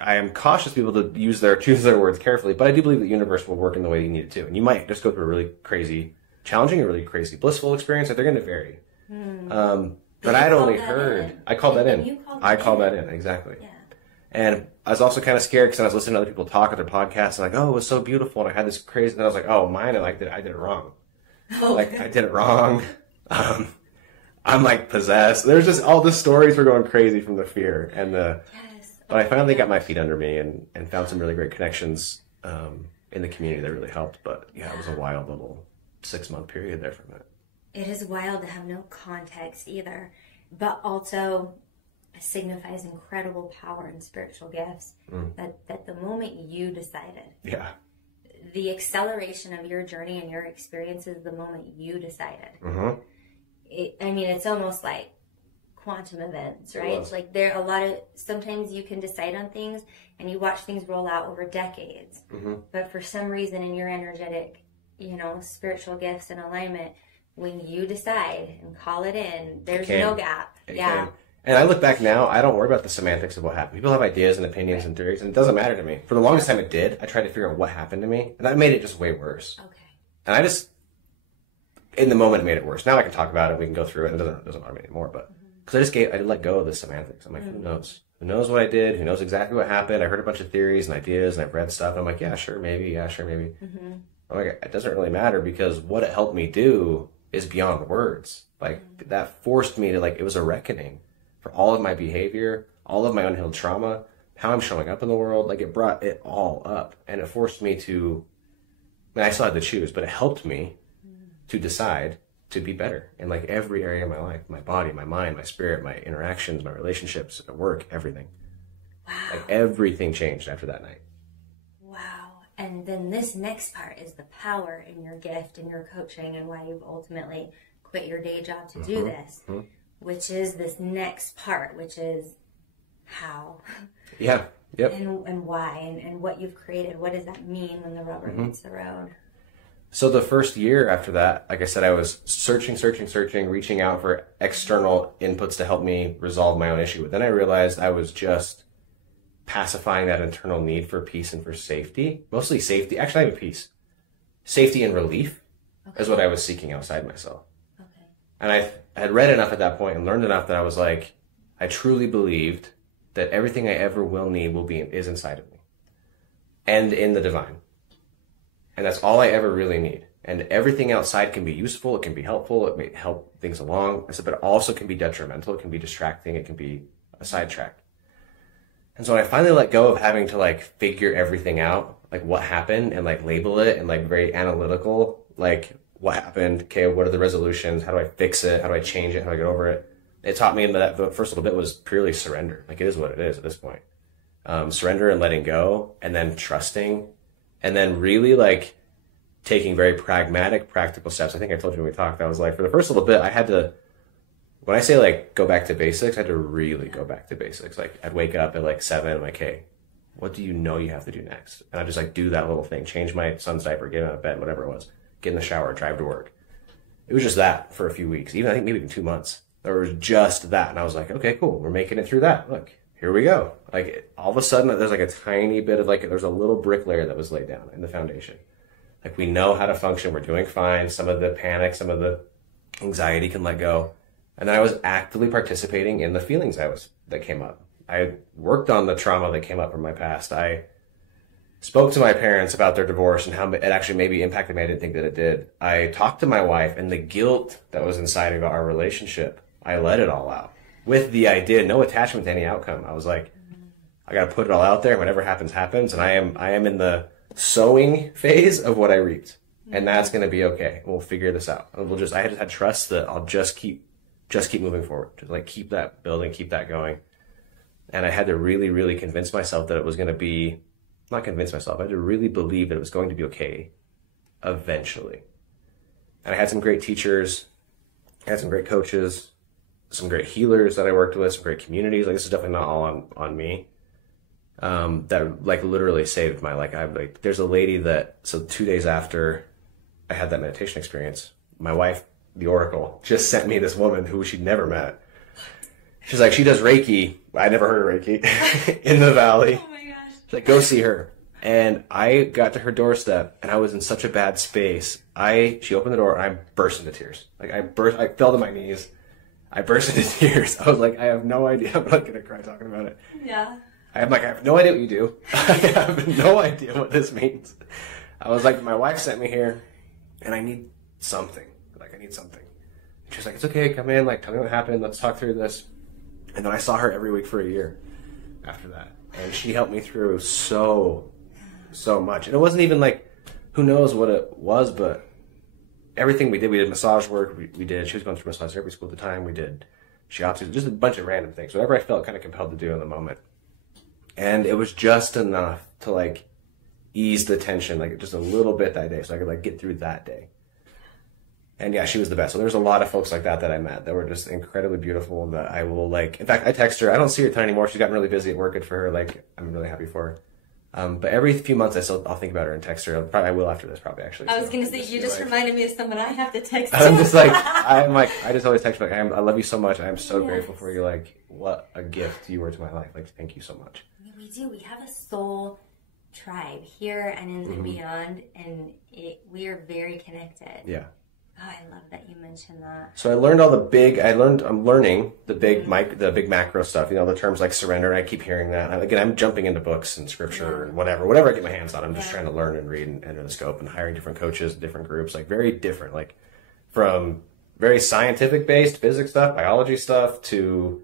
am cautious people to choose their words carefully, but I do believe the universe will work in the way you need it to. And you might just go through a really crazy, challenging, a really crazy, blissful experience. Like, they're going to vary. But I'd only heard, I called that in. I called that in, exactly. Yeah. And I was also kind of scared because I was listening to other people talk at their podcasts, and like, oh, it was so beautiful, and I had this crazy, and I was like, oh, mine, I did it wrong. Oh. Like, I did it wrong. I'm like possessed. There's just all the stories were going crazy from the fear and the. Yes. But I finally got my feet under me and found some really great connections in the community that really helped. But yeah, it was a wild little 6-month period there from it. It is wild to have no context either, but also signifies incredible power and spiritual gifts. That the moment you decided, the acceleration of your journey and your experiences the moment you decided. Mm-hmm. It's almost like quantum events, right? Like there are a lot of, sometimes you can decide on things and you watch things roll out over decades. Mm-hmm. But for some reason in your energetic, spiritual gifts and alignment, when you decide and call it in, there's no gap. Yeah. And I look back now, I don't worry about the semantics of what happened. People have ideas and opinions and theories, and it doesn't matter to me. For the longest time it did. I tried to figure out what happened to me, and that made it just way worse. Okay. And I just, in the moment, made it worse. Now I can talk about it, we can go through it, and it doesn't bother me anymore, but, because I let go of the semantics. I'm like, who knows? Who knows what I did? Who knows exactly what happened? I heard a bunch of theories and ideas, and I've read stuff, and I'm like, yeah, sure, maybe. Mm-hmm. I'm like, it doesn't really matter, because what it helped me do is beyond words. Like, that forced me to, it was a reckoning for all of my behavior, all of my unhealed trauma, how I'm showing up in the world. It brought it all up, and it forced me to, I still had to choose, but it helped me to decide to be better in every area of my life, my body, my mind, my spirit, my interactions, my relationships, at work, everything. Wow. Everything changed after that night. Wow. And then this next part is the power in your gift and your coaching, and why you've ultimately quit your day job to do this, which is this next part, which is how. Yeah. Yep. And why, and what you've created. What does that mean when the rubber meets the road? So the first year after that, like I said, I was searching, reaching out for external inputs to help me resolve my own issue. But then I realized I was just pacifying that internal need for peace and for safety. Mostly safety. Actually, not even peace. Safety and relief is what I was seeking outside myself. Okay. And I had read enough at that point and learned enough that I was like, I truly believed that everything I ever will need is inside of me and in the divine. And that's all I ever really need. And everything outside can be useful. It can be helpful. It may help things along. I said, but it also can be detrimental. It can be distracting. It can be a sidetrack. And so when I finally let go of having to figure everything out, what happened, and label it, and very analytical, what happened? Okay, what are the resolutions? How do I fix it? How do I change it? How do I get over it? It taught me that the first little bit was purely surrender. It is what it is at this point. Surrender and letting go, and then trusting, and then really taking very pragmatic, practical steps. I think I told you when we talked, I was for the first little bit, I had to, when I say go back to basics, I had to really go back to basics. I'd wake up at 7, I'm like, hey, what do you know you have to do next? And I'd just do that little thing, change my son's diaper, get out of bed, whatever it was, get in the shower, drive to work. It was just that for a few weeks, even I think maybe even 2 months. There was just that. And I was like, okay, cool. We're making it through that. Look, here we go. All of a sudden there's a tiny bit of there's a little brick layer that was laid down in the foundation. We know how to function. We're doing fine. Some of the panic, some of the anxiety can let go. And then I was actively participating in the feelings that came up. I worked on the trauma that came up from my past. I spoke to my parents about their divorce and how it actually maybe impacted me. I didn't think that it did. I talked to my wife, and the guilt that was inside about our relationship, I let it all out with the idea, no attachment to any outcome. I was like, I got to put it all out there. Whatever happens, happens. And I am in the sowing phase of what I reaped, and that's going to be okay. We'll figure this out. And I just had trust that I'll just keep moving forward. Just keep that building, keep that going. And I had to really, really convince myself that it was going to be, not convince myself, I had to really believe that it was going to be okay eventually. And I had some great teachers, I had some great coaches, some great healers that I worked with, some great communities. This is definitely not all on me. That literally saved my life. There's a lady that, so 2 days after I had that meditation experience, my wife, the Oracle, just sent me this woman who she'd never met. She's she does Reiki. I never heard of Reiki in the valley. Oh my gosh. She's go see her. And I got to her doorstep, and I was in such a bad space. She opened the door, and I burst into tears. I fell to my knees. I burst into tears. I was I have no idea. I'm not gonna cry talking about it. Yeah. I have no idea what you do. I have no idea what this means. I was my wife sent me here, and I need something. I need something. She was it's okay, come in, tell me what happened, let's talk through this. And then I saw her every week for a year after that. And she helped me through so much. And it wasn't even who knows what it was, but everything we did massage work, we did, she was going through massage therapy school at the time, we did shiatsu, just a bunch of random things, whatever I felt kind of compelled to do in the moment. And it was just enough to ease the tension, like just a little bit that day so I could like get through that day. And yeah, she was the best. So there's a lot of folks like that I met that were just incredibly beautiful that I will like, in fact, I text her. I don't see her a ton anymore. She's gotten really busy at work, and for her, like, I'm really happy for her. But every few months I'll think about her and text her. I will after this probably actually. I was going to say, you just reminded me of someone I have to text. I'm just like, I just always text her, like, I love you so much. I am so grateful for you. Like, what a gift you were to my life. Like, thank you so much. We do. We have a soul tribe here and in the beyond, and we are very connected. Yeah. Oh, I love that you mentioned that. So I'm learning the big macro stuff, the terms like surrender. I keep hearing that. I'm jumping into books and scripture and whatever I get my hands on. I'm just trying to learn and read and enter the scope, and hiring different coaches, different groups, like very different, like from very scientific based physics stuff, biology stuff, to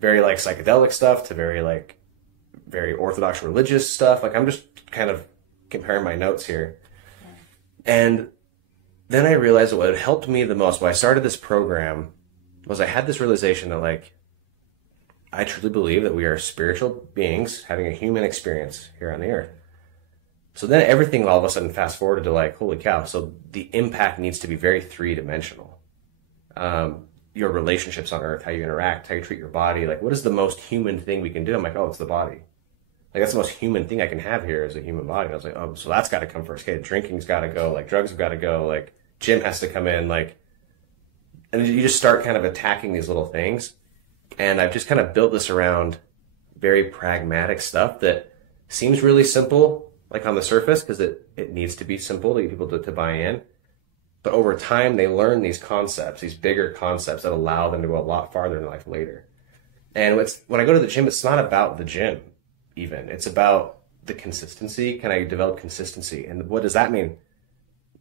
very like psychedelic stuff, to very orthodox religious stuff. Like I'm just kind of comparing my notes here. Yeah. And then I realized that what had helped me the most when I started this program was I had this realization that, like, I truly believe that we are spiritual beings having a human experience here on the earth. So then everything all of a sudden fast forwarded to like, holy cow. So the impact needs to be very three-dimensional. Your relationships on earth, how you interact, how you treat your body. Like, what is the most human thing we can do? I'm like, oh, it's the body. Like, that's the most human thing I can have here is a human body. And I was like, oh, so that's got to come first. Okay, drinking's got to go. Like, drugs have got to go. Like, gym has to come in, like, and you just start kind of attacking these little things. And I've just kind of built this around very pragmatic stuff that seems really simple, like on the surface, because it needs to be simple to get people to buy in. But over time, they learn these concepts, these bigger concepts that allow them to go a lot farther in life later. And when I go to the gym, it's not about the gym, even. It's about the consistency. Can I develop consistency? And what does that mean?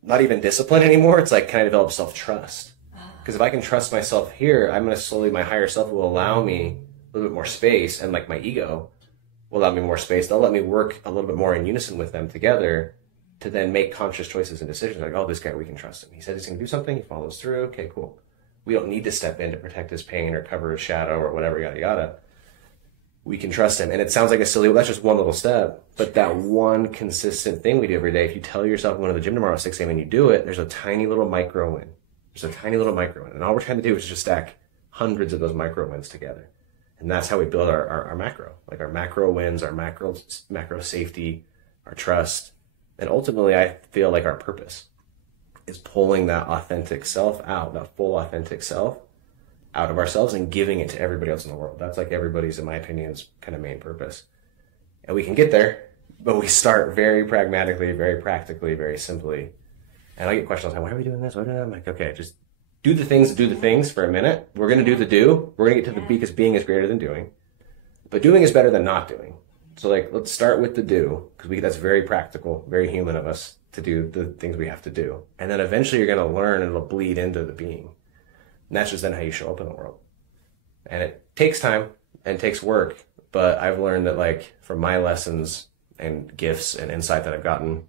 Not even discipline anymore. It's like, can I develop self-trust? Because if I can trust myself here, I'm going to slowly, my higher self will allow me a little bit more space, and like my ego will allow me more space. They'll let me work a little bit more in unison with them together to then make conscious choices and decisions. Like, oh, this guy, we can trust him. He said he's going to do something. He follows through. Okay, cool. We don't need to step in to protect his pain or cover his shadow or whatever, yada, yada. We can trust him. And it sounds like a silly, well, that's just one little step. But that one consistent thing we do every day, if you tell yourself I'm going to the gym tomorrow at 6 a.m. and you do it, there's a tiny little micro win. There's a tiny little micro win. And all we're trying to do is just stack hundreds of those micro wins together. And that's how we build our macro. Like our macro wins, our macro safety, our trust. And ultimately, I feel like our purpose is pulling that authentic self out, that full authentic self out of ourselves and giving it to everybody else in the world. That's like everybody's, in my opinion, kind of main purpose. And we can get there, but we start very pragmatically, very practically, very simply. And I get questions like, why are we doing this? Why are we doing that? I'm like, okay, just do the things for a minute. We're going to do the do. We're going to get to the be, because being is greater than doing. But doing is better than not doing. So like, let's start with the do, because that's very practical, very human of us to do the things we have to do. And then eventually you're going to learn, and it'll bleed into the being. And that's just then how you show up in the world. And it takes time and takes work. But I've learned that, like, from my lessons and gifts and insight that I've gotten,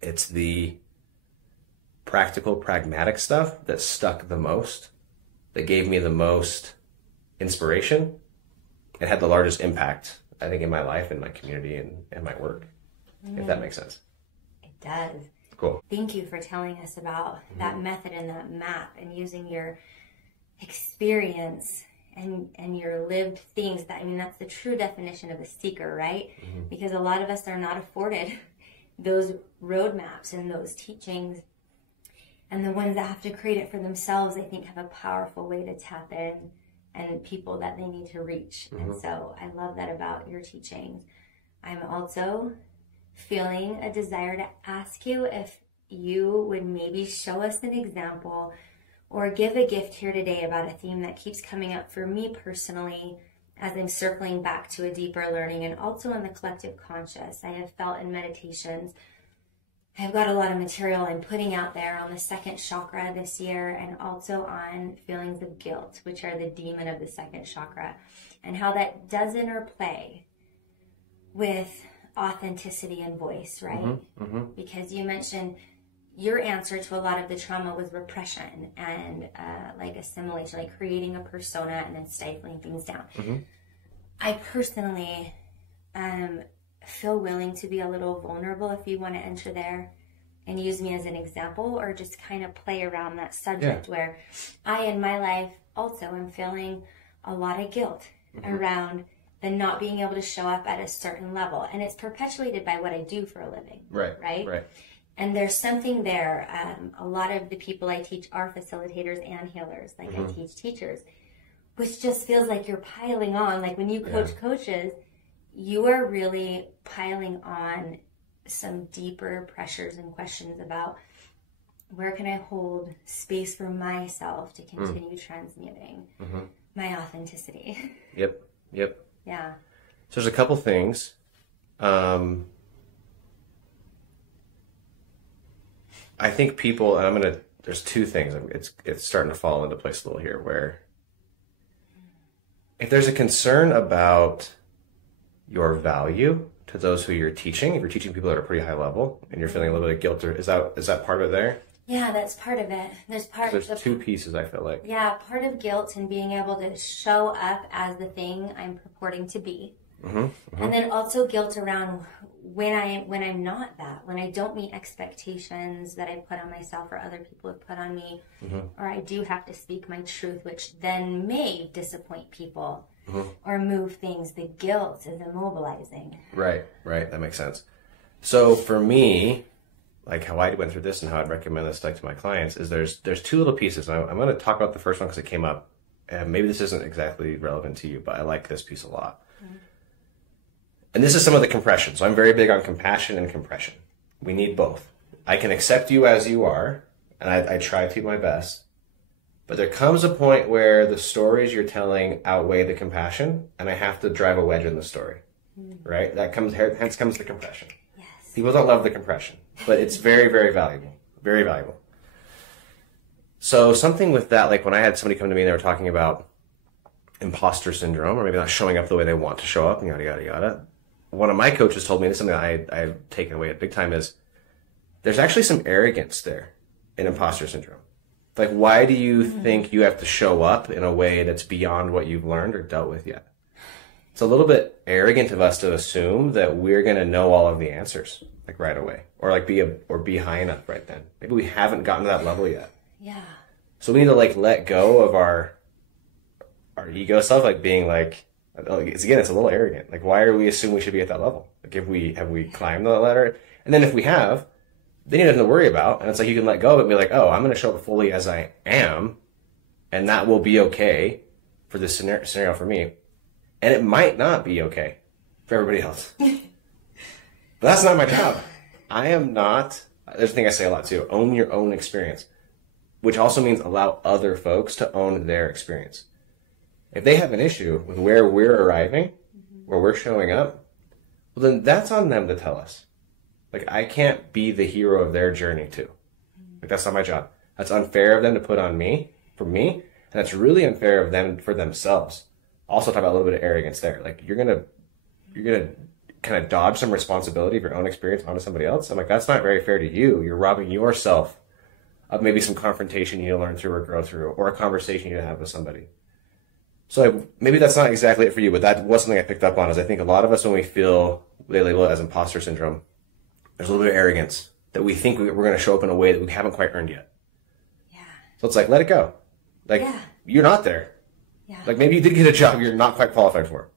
it's the practical, pragmatic stuff that stuck the most, that gave me the most inspiration, and had the largest impact, I think, in my life, in my community, and my work, if that makes sense. It does. Cool. Thank you for telling us about that method and that map, and using your experience and your lived things. That's the true definition of a seeker, right? Mm-hmm. Because a lot of us are not afforded those roadmaps and those teachings. And the ones that have to create it for themselves, I think, have a powerful way to tap in and people that they need to reach. Mm-hmm. And so I love that about your teachings. I'm also feeling a desire to ask you if you would maybe show us an example or give a gift here today about a theme that keeps coming up for me personally as I'm circling back to a deeper learning, and also in the collective conscious. I have felt in meditations, I've got a lot of material I'm putting out there on the second chakra this year, and also on feelings of guilt, which are the demon of the second chakra, and how that does interplay with authenticity and voice, right? Mm-hmm, mm-hmm. Because you mentioned your answer to a lot of the trauma was repression and like assimilation, like creating a persona and then stifling things down. Mm-hmm. I personally feel willing to be a little vulnerable if you want to enter there and use me as an example, or just kind of play around that subject where I, in my life, also am feeling a lot of guilt around the not being able to show up at a certain level. And it's perpetuated by what I do for a living. Right? And there's something there. A lot of the people I teach are facilitators and healers. Like I teach teachers, which just feels like you're piling on. Like when you coach coaches, you are really piling on some deeper pressures and questions about where can I hold space for myself to continue transmuting my authenticity. Yep. Yeah. So there's a couple things. I think people, and there's two things. It's starting to fall into place a little here, where if there's a concern about your value to those who you're teaching, if you're teaching people at a pretty high level and you're feeling a little bit of guilt, is that part of it there? Yeah, that's part of it. There's two pieces, I feel like. Yeah, part of guilt and being able to show up as the thing I'm purporting to be. And then also guilt around when I'm not that, when I don't meet expectations that I put on myself or other people have put on me, or I do have to speak my truth, which then may disappoint people or move things. The guilt is immobilizing. Right. That makes sense. So for me, like how I went through this and how I'd recommend this like to my clients is there's two little pieces. And I'm going to talk about the first one because it came up. Maybe this isn't exactly relevant to you, but I like this piece a lot. And this is some of the compression. So I'm very big on compassion and compression. We need both. I can accept you as you are, and I try to my best. But there comes a point where the stories you're telling outweigh the compassion, and I have to drive a wedge in the story. Right? Hence comes the compression. Yes. People don't love the compression, but it's very, very valuable. Very valuable. So something with that, like when I had somebody come to me and they were talking about imposter syndrome, or maybe not showing up the way they want to show up, and yada, yada, yada. One of my coaches told me, and this is something I've taken away at big time, is there's actually some arrogance there in imposter syndrome. Like, why do you think you have to show up in a way that's beyond what you've learned or dealt with yet? It's a little bit arrogant of us to assume that we're going to know all of the answers, like right away, or like be high enough right then. Maybe we haven't gotten to that level yet. Yeah. So we need to like let go of our ego self, like being like, it's a little arrogant. Like, why are we assume we should be at that level? Like, have we climbed the ladder? And then if we have, then you have nothing to worry about. And it's like you can let go of it and be like, oh, I'm going to show up fully as I am, and that will be okay for this scenario for me. And it might not be okay for everybody else. But that's not my job. I am not. There's a thing I say a lot too. Own your own experience, which also means allow other folks to own their experience. If they have an issue with where we're arriving, where we're showing up, well, then that's on them to tell us. Like, I can't be the hero of their journey too. Like, that's not my job. That's unfair of them to put on me, for me, and that's really unfair of them for themselves. Also talk about a little bit of arrogance there. Like, you're gonna kind of dodge some responsibility of your own experience onto somebody else. I'm like, that's not very fair to you. You're robbing yourself of maybe some confrontation you need to learn through or grow through, or a conversation you need to have with somebody. So maybe that's not exactly it for you, but that was something I picked up on. Is I think a lot of us, when we feel, they label it as imposter syndrome, there's a little bit of arrogance that we think we're going to show up in a way that we haven't quite earned yet. Yeah. So it's like, let it go. Like, you're not there. Yeah. Like, maybe you did get a job you're not quite qualified for.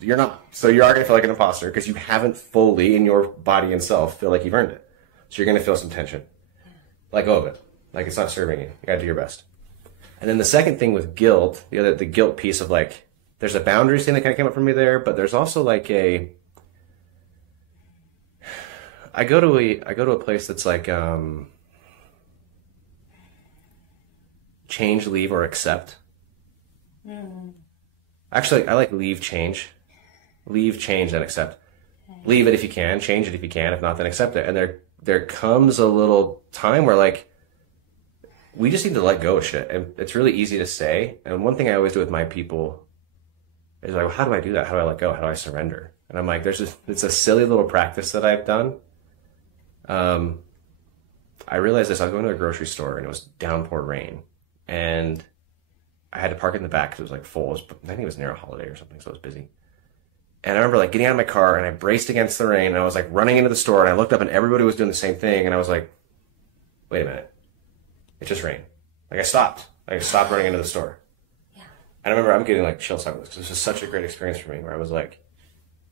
You're not. So you are going to feel like an imposter because you haven't fully, in your body and self, feel like you've earned it. So you're going to feel some tension. Let go of it. Like, it's not serving you. You got to do your best. And then the second thing with guilt, the guilt piece of like, there's a boundaries thing that kind of came up for me there, but there's also like I go to a place that's like, change, leave, or accept. Actually, I like leave, change. Leave, change, then accept. Okay. Leave it if you can, change it if you can, if not, then accept it. And there comes a little time where like, we just need to let go of shit. And it's really easy to say. And one thing I always do with my people is like, well, how do I do that? How do I let go? How do I surrender? And I'm like, it's a silly little practice that I've done. I realized this. I was going to a grocery store and it was downpour rain. And I had to park in the back because it was like full. I think it was near a holiday or something, so it was busy. And I remember like getting out of my car and I braced against the rain and I was like running into the store and I looked up and everybody was doing the same thing and I was like, wait a minute, it just rained. Like I stopped running into the store. Yeah. And I remember I'm getting like chills talking about this because this is such a great experience for me where I was like,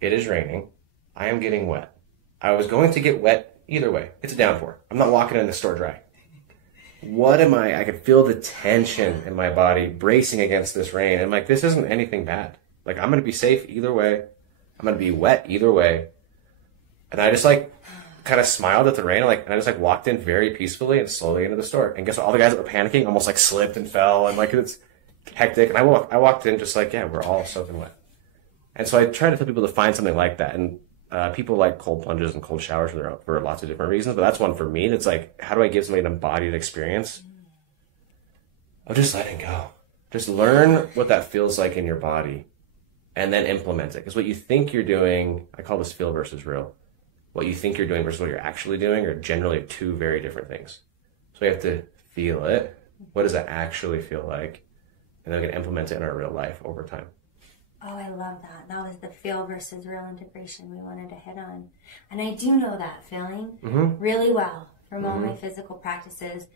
it is raining. I am getting wet. I was going to get wet either way. It's a downpour. I'm not walking in the store dry. What am I could feel the tension in my body bracing against this rain. And I'm like, this isn't anything bad. Like I'm going to be safe either way. I'm going to be wet either way. And I just like kind of smiled at the rain. And I just like walked in very peacefully and slowly into the store. And guess what? All the guys that were panicking almost like slipped and fell. And like it's hectic. And I walked in just like, yeah, we're all soaking wet. And so I try to tell people to find something like that. And people like cold plunges and cold showers for lots of different reasons. But that's one for me that's like, how do I give somebody an embodied experience of just letting go? Just learn what that feels like in your body. And then implement it. Because what you think you're doing, I call this feel versus real. What you think you're doing versus what you're actually doing are generally two very different things. So we have to feel it. What does that actually feel like? And then we can implement it in our real life over time. Oh, I love that. That was the feel versus real integration we wanted to hit on. And I do know that feeling really well from all my physical practices.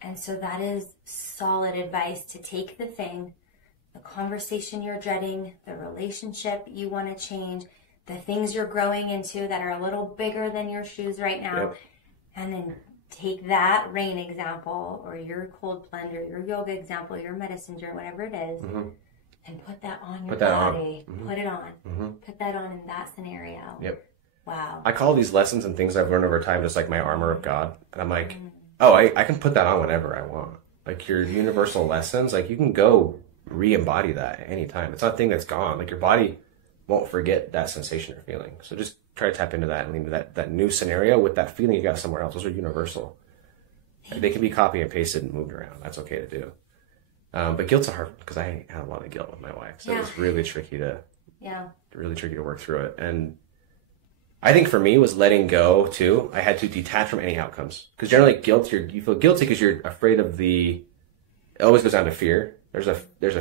And so that is solid advice to take the thing, the conversation you're dreading, the relationship you want to change, the things you're growing into that are a little bigger than your shoes right now, and then take that rain example or your cold plunge or your yoga example, your medicine journey, whatever it is, and put that on your body. Put it on. Put that on in that scenario. Yep. Wow. I call these lessons and things I've learned over time just like my armor of God. And I'm like, oh, I can put that on whenever I want. Like your universal lessons, like you can go re-embody that at any time. It's not a thing that's gone. Like your body won't forget that sensation or feeling. So just try to tap into that and lean to that new scenario with that feeling you got somewhere else. Those are universal. They can be copy and pasted and moved around. That's okay to do. But guilt's a hard one because I had a lot of guilt with my wife. So it's really tricky to work through it. And I think for me was letting go too. I had to detach from any outcomes because generally guilt, you feel guilty because you're afraid of it always goes down to fear. There's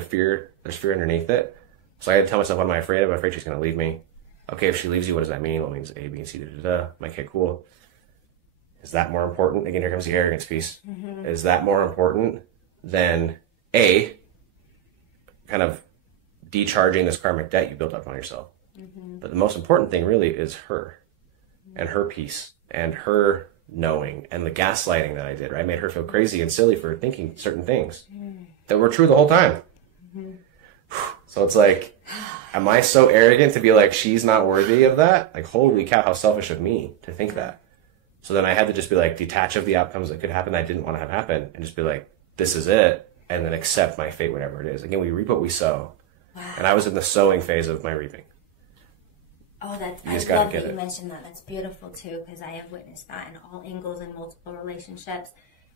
fear underneath it. So I had to tell myself, what am I afraid of? I'm afraid she's going to leave me. Okay, if she leaves you, what does that mean? Well, it means A, B, and C, I'm like, okay, cool. Is that more important? Again, here comes the arrogance piece. Is that more important than A, kind of decharging this karmic debt you built up on yourself? But the most important thing really is her and her peace and her knowing and the gaslighting that I did, right? I made her feel crazy and silly for thinking certain things that were true the whole time. So it's like, am I so arrogant to be like, she's not worthy of that? Like, holy cow, how selfish of me to think that. So then I had to just be like, detach of the outcomes that could happen that I didn't want to have happen and just be like, this is it. And then accept my fate, whatever it is. Again, we reap what we sow. Wow. And I was in the sowing phase of my reaping. Oh, I love that you mentioned that. That's beautiful too, because I have witnessed that in all angles in multiple relationships.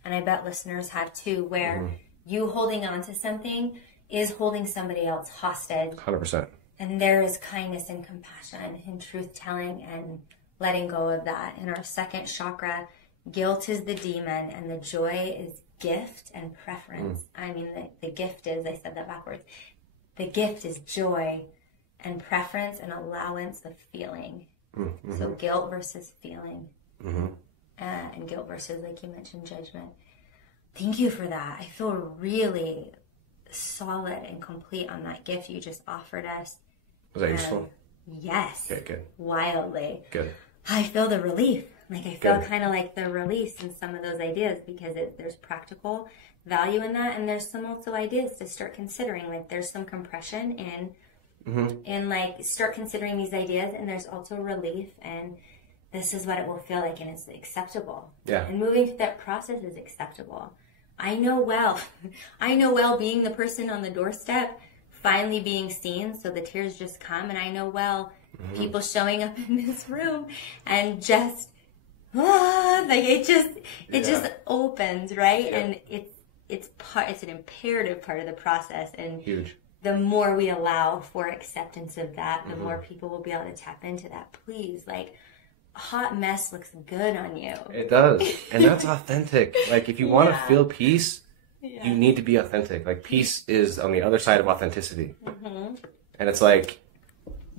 And I bet listeners have too, where you holding on to something is holding somebody else hostage. 100%. And there is kindness and compassion and truth-telling and letting go of that. In our second chakra, guilt is the demon and the joy is gift and preference. I mean, the gift is, I said that backwards. The gift is joy and preference and allowance of feeling. So guilt versus feeling. And guilt versus, like you mentioned, judgment. Thank you for that. I feel really solid and complete on that gift you just offered us. Was that useful? Yes. Okay, good. Wildly. Good. I feel the relief. Like I feel kind of like the release in some of those ideas because there's practical value in that, and there's some also ideas to start considering. Like there's some compression in like start considering these ideas, and there's also relief, and this is what it will feel like, and it's acceptable. Yeah. And moving through that process is acceptable. I know well being the person on the doorstep, finally being seen, so the tears just come, and I know well people showing up in this room and just like it just opens, right? Yeah. And it's an imperative part of the process, and huge. The more we allow for acceptance of that, the more people will be able to tap into that. Please, like, a hot mess looks good on you. It does. And that's authentic. Like, if you want to feel peace, you need to be authentic. Like, peace is on the other side of authenticity. And it's like,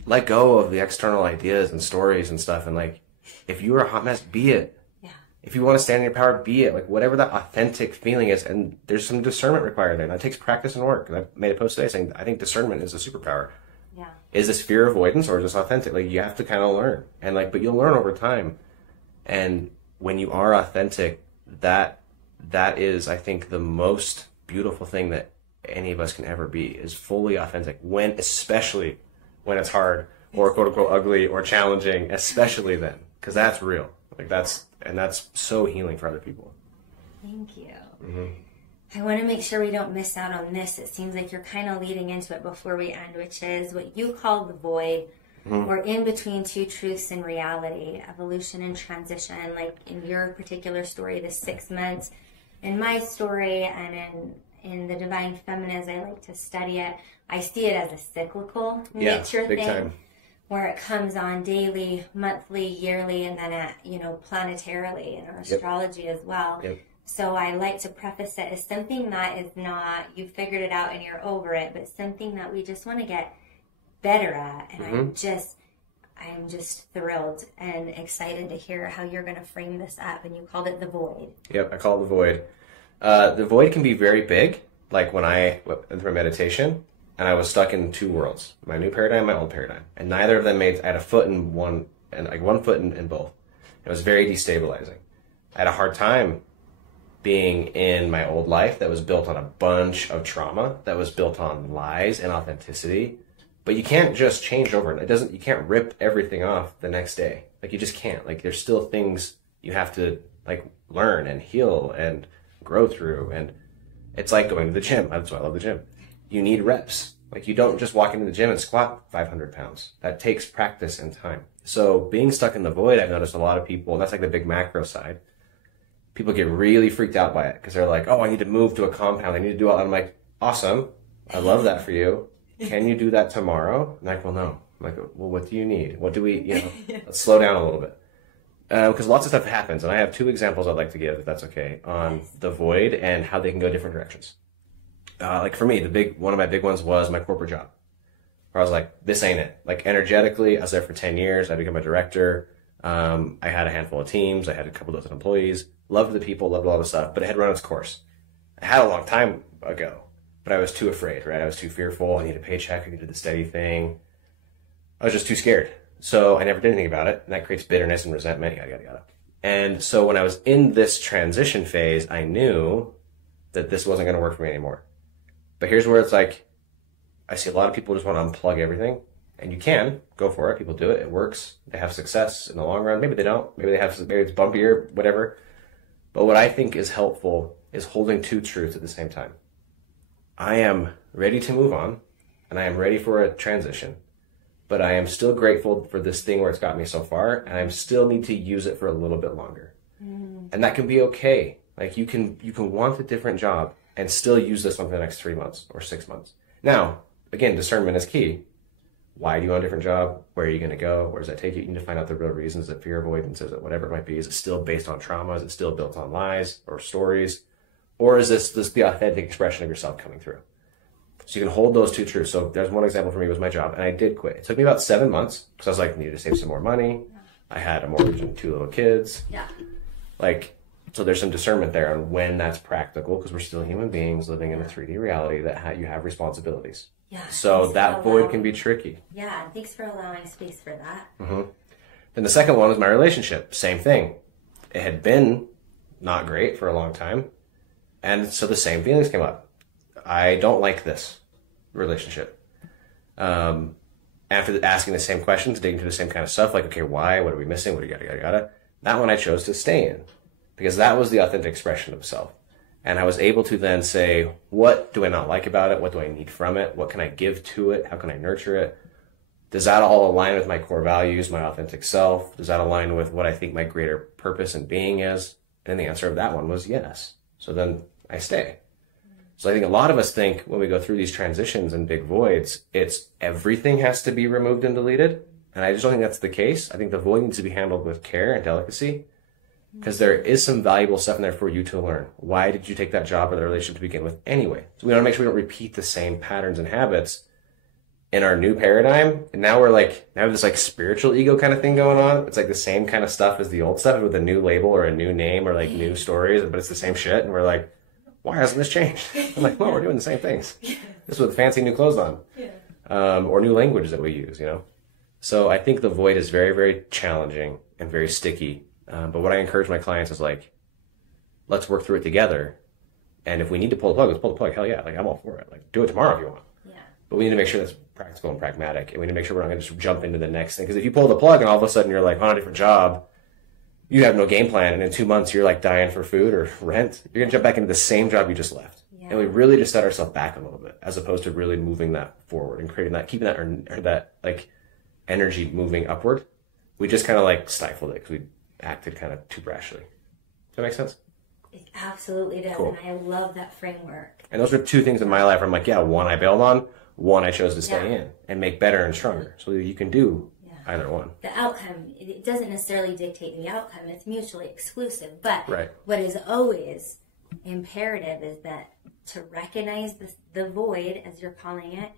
let go of the external ideas and stories and stuff. And like, if you are a hot mess, be it. Yeah. If you want to stand in your power, be it. Like, whatever that authentic feeling is. And there's some discernment required there. And that takes practice and work. And I made a post today saying, I think discernment is a superpower. Yeah. Is this fear avoidance or is this authentic? Like, you have to kind of learn. And like, but you'll learn over time. And when you are authentic, that is, I think, the most beautiful thing that any of us can ever be, is fully authentic, especially when it's hard or quote unquote ugly or challenging, especially then, because that's real. Like, that's so healing for other people. Thank you. I want to make sure we don't miss out on this. It seems like you're kind of leading into it before we end, which is what you call the void, or in between two truths and reality, evolution and transition. Like in your particular story, the 6 months. In my story and in the Divine Feminine, as I like to study it, I see it as a cyclical nature big thing, time. where it comes on daily, monthly, yearly, and then planetarily in our astrology as well. Yep. So I like to preface it as something that is not, you figured it out and you're over it, but something that we just want to get better at. And I'm just thrilled and excited to hear how you're going to frame this up. And you called it the void. Yep, I call it the void. The void can be very big, like when I went through meditation and I was stuck in two worlds, my new paradigm, my old paradigm. And neither of them I had a foot in one, and like one foot in both. It was very destabilizing. I had a hard time being in my old life that was built on a bunch of trauma, that was built on lies and authenticity. But you can't just change over. You can't rip everything off the next day. Like, you just can't. Like, there's still things you have to like learn and heal and grow through. And it's like going to the gym. That's why I love the gym. You need reps. Like, you don't just walk into the gym and squat 500 pounds. That takes practice and time. So being stuck in the void, I've noticed a lot of people, and that's like the big macro side, people get really freaked out by it because they're like, oh, I need to move to a compound. I need to do all that. I'm like, awesome. I love that for you. Can you do that tomorrow? I'm like, well, no. I'm like, well, what do you need? What do we, let's slow down a little bit. Because lots of stuff happens. And I have two examples I'd like to give, if that's okay, on the void and how they can go different directions. Like for me, one of my big ones was my corporate job, where I was like, this ain't it. Like, energetically, I was there for 10 years. I became a director. I had a handful of teams. I had a couple dozen employees. Loved the people, loved all the stuff, but it had run its course. I had a long time ago, but I was too afraid, right? I was too fearful. I needed a paycheck. I needed the steady thing. I was just too scared. So I never did anything about it. And that creates bitterness and resentment, yada, yada, yada. And so when I was in this transition phase, I knew that this wasn't going to work for me anymore. But here's where it's like, I see a lot of people just want to unplug everything. And you can go for it. People do it. It works. They have success in the long run. Maybe they don't. Maybe it's bumpier, whatever. But what I think is helpful is holding two truths at the same time. I am ready to move on, and I am ready for a transition, but I am still grateful for this thing where it's got me so far, and I still need to use it for a little bit longer. And that can be okay. Like, you can want a different job and still use this one for the next 3 months or 6 months. Now, again, discernment is key. Why do you want a different job? Where are you going to go? Where does that take you? You need to find out the real reasons. Is it fear avoidance? Is it whatever it might be? Is it still based on trauma? Is it still built on lies or stories? Or is this the authentic expression of yourself coming through? So you can hold those two truths. So there's one example for me was my job, and I did quit. It took me about 7 months because I was like, I needed to save some more money. I had a mortgage and 2 little kids. Yeah. So there's some discernment there on when that's practical, because we're still human beings living in a 3D reality that you have responsibilities. Yeah. So that void can be tricky. Yeah, and thanks for allowing space for that. Then the second one was my relationship. Same thing. It had been not great for a long time. And so the same feelings came up. I don't like this relationship. After asking the same questions, digging into the same kind of stuff, like, okay, why? What are we missing? What yada, yada, yada. That one I chose to stay in, because that was the authentic expression of self. And I was able to then say, what do I not like about it? What do I need from it? What can I give to it? How can I nurture it? Does that all align with my core values, my authentic self? Does that align with what I think my greater purpose and being is? And the answer of that one was yes. So then I stay. So I think a lot of us think when we go through these transitions and big voids, it's everything has to be removed and deleted. And I just don't think that's the case. I think the void needs to be handled with care and delicacy, because there is some valuable stuff in there for you to learn. Why did you take that job or the relationship to begin with anyway? So we want to make sure we don't repeat the same patterns and habits. in our new paradigm, and now we're like, now this like spiritual ego kind of thing going on. It's like the same kind of stuff as the old stuff with a new label or a new name or like new stories, but it's the same shit. And we're like, why hasn't this changed? I'm like, well, we're doing the same things. Just with fancy new clothes on. Or new languages that we use, you know? So I think the void is very, very challenging and very sticky. But what I encourage my clients is like, let's work through it together. And if we need to pull the plug, let's pull the plug. Hell yeah. Like, I'm all for it. Like, do it tomorrow if you want. Yeah. But we need to make sure that's practical and pragmatic. And we need to make sure we're not going to just jump into the next thing. Because if you pull the plug and all of a sudden you're like on a different job, you have no game plan. And in 2 months, you're like dying for food or rent. You're going to jump back into the same job you just left. Yeah. And we really just set ourselves back a little bit as opposed to really moving that forward and creating that, keeping that, or that like energy moving upward. We just kind of like stifled it because we acted kind of too brashly. Does that make sense? It absolutely does. Cool. And I love that framework. And those are two things in my life where I'm like, yeah, one I bailed on, one I chose to stay in and make better and stronger. So you can do either one. The outcome, it doesn't necessarily dictate the outcome. It's mutually exclusive. But what is always imperative is that to recognize the void, as you're calling it,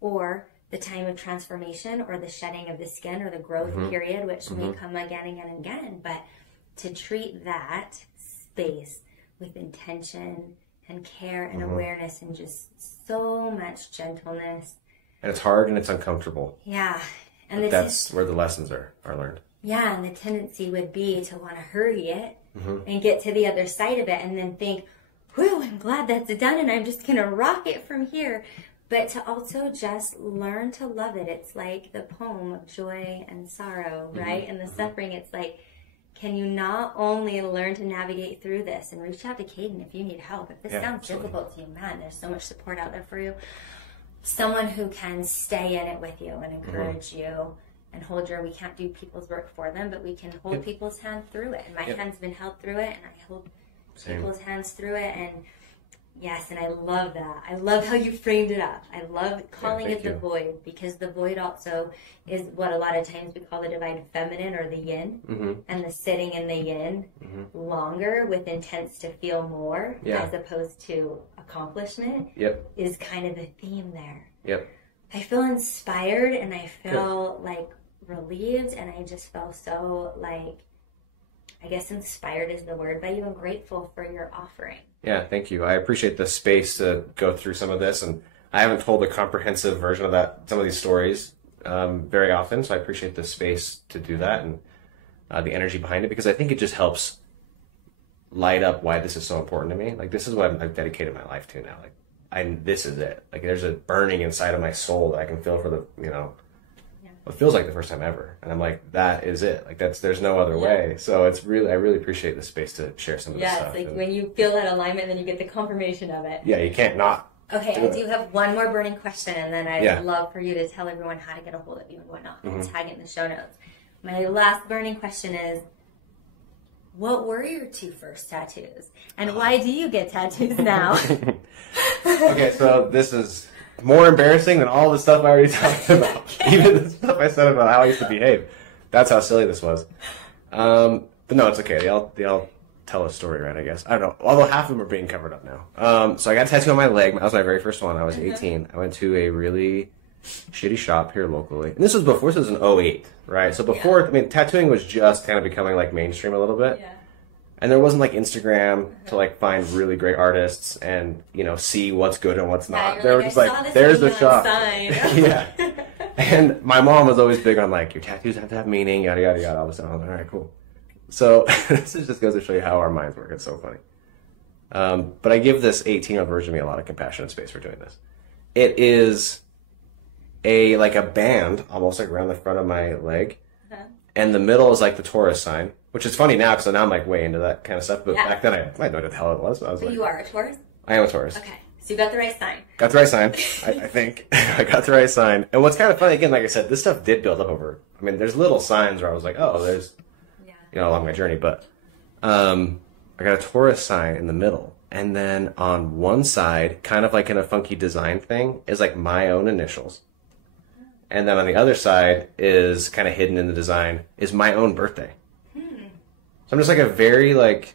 or the time of transformation or the shedding of the skin or the growth period, which may come again and again. But to treat that space with intention and care and awareness and just so much gentleness. And it's hard and it's uncomfortable. Yeah. And that's where the lessons are learned. Yeah, and the tendency would be to want to hurry it and get to the other side of it and then think, whew, I'm glad that's done and I'm just going to rock it from here. But to also just learn to love it. It's like the poem of joy and sorrow, right? And the suffering, it's like, can you not only learn to navigate through this and reach out to Kayden if you need help? If this sounds difficult to you, man, there's so much support out there for you. Someone who can stay in it with you and encourage you and hold your, we can't do people's work for them, but we can hold people's hand through it. And my hand's been held through it, and I hold people's hands through it. And yes, and I love that. I love how you framed it up. I love calling it the void, because the void also is what a lot of times we call the divine feminine or the yin, and the sitting in the yin longer with intents to feel more as opposed to accomplishment is kind of the theme there. I feel inspired and I feel like relieved, and I just felt so like, I guess inspired is the word by you, and grateful for your offering. Yeah, thank you. I appreciate the space to go through some of this, and I haven't told a comprehensive version of some of these stories very often, so I appreciate the space to do that and the energy behind it, because I think it just helps light up why this is so important to me. Like, this is what I've dedicated my life to now. Like, this is it. Like, there's a burning inside of my soul that I can feel for the, it feels like the first time ever. And I'm like, that is it. Like, there's no other way. So it's really, I really appreciate the space to share some of this stuff. Yeah, it's like when you feel that alignment, then you get the confirmation of it. Yeah, you can't not. Okay, I do have one more burning question, and then I'd love for you to tell everyone how to get a hold of you and whatnot, and tag it in the show notes. My last burning question is, what were your 2 first tattoos? And why do you get tattoos now? Okay, so this is more embarrassing than all the stuff I already talked about. Even the stuff I said about how I used to behave. That's how silly this was. But no, it's okay. They all tell a story, right, I guess. I don't know. Although half of them are being covered up now. So I got a tattoo on my leg. That was my very first one. I was 18. I went to a really shitty shop here locally. And this was in 08, right? So before, I mean, tattooing was just kind of becoming like mainstream a little bit. Yeah. And there wasn't like Instagram to like find really great artists and, see what's good and what's not. They were just like, there's the shop. Yeah. And my mom was always big on like, your tattoos have to have meaning, yada, yada, yada. All of a sudden I was like, all right, cool. So this just goes to show you how our minds work. It's so funny. But I give this 18-year-old version of me a lot of compassion and space for doing this. It is like a band almost like around the front of my leg. And the middle is like the Taurus sign, which is funny now because now I'm like way into that kind of stuff. But back then I had no idea what the hell it was. I was like, you are a Taurus? I am a Taurus. Okay. So you got the right sign. Got the right sign, I think. I got the right sign. And what's kind of funny, again, like I said, this stuff did build up over. I mean, there's little signs where I was like, oh, there's, along my journey. But I got a Taurus sign in the middle. And then on one side, kind of like in a funky design thing, is like my own initials. And then on the other side is kind of hidden in the design is my own birthday. So I'm just like a very like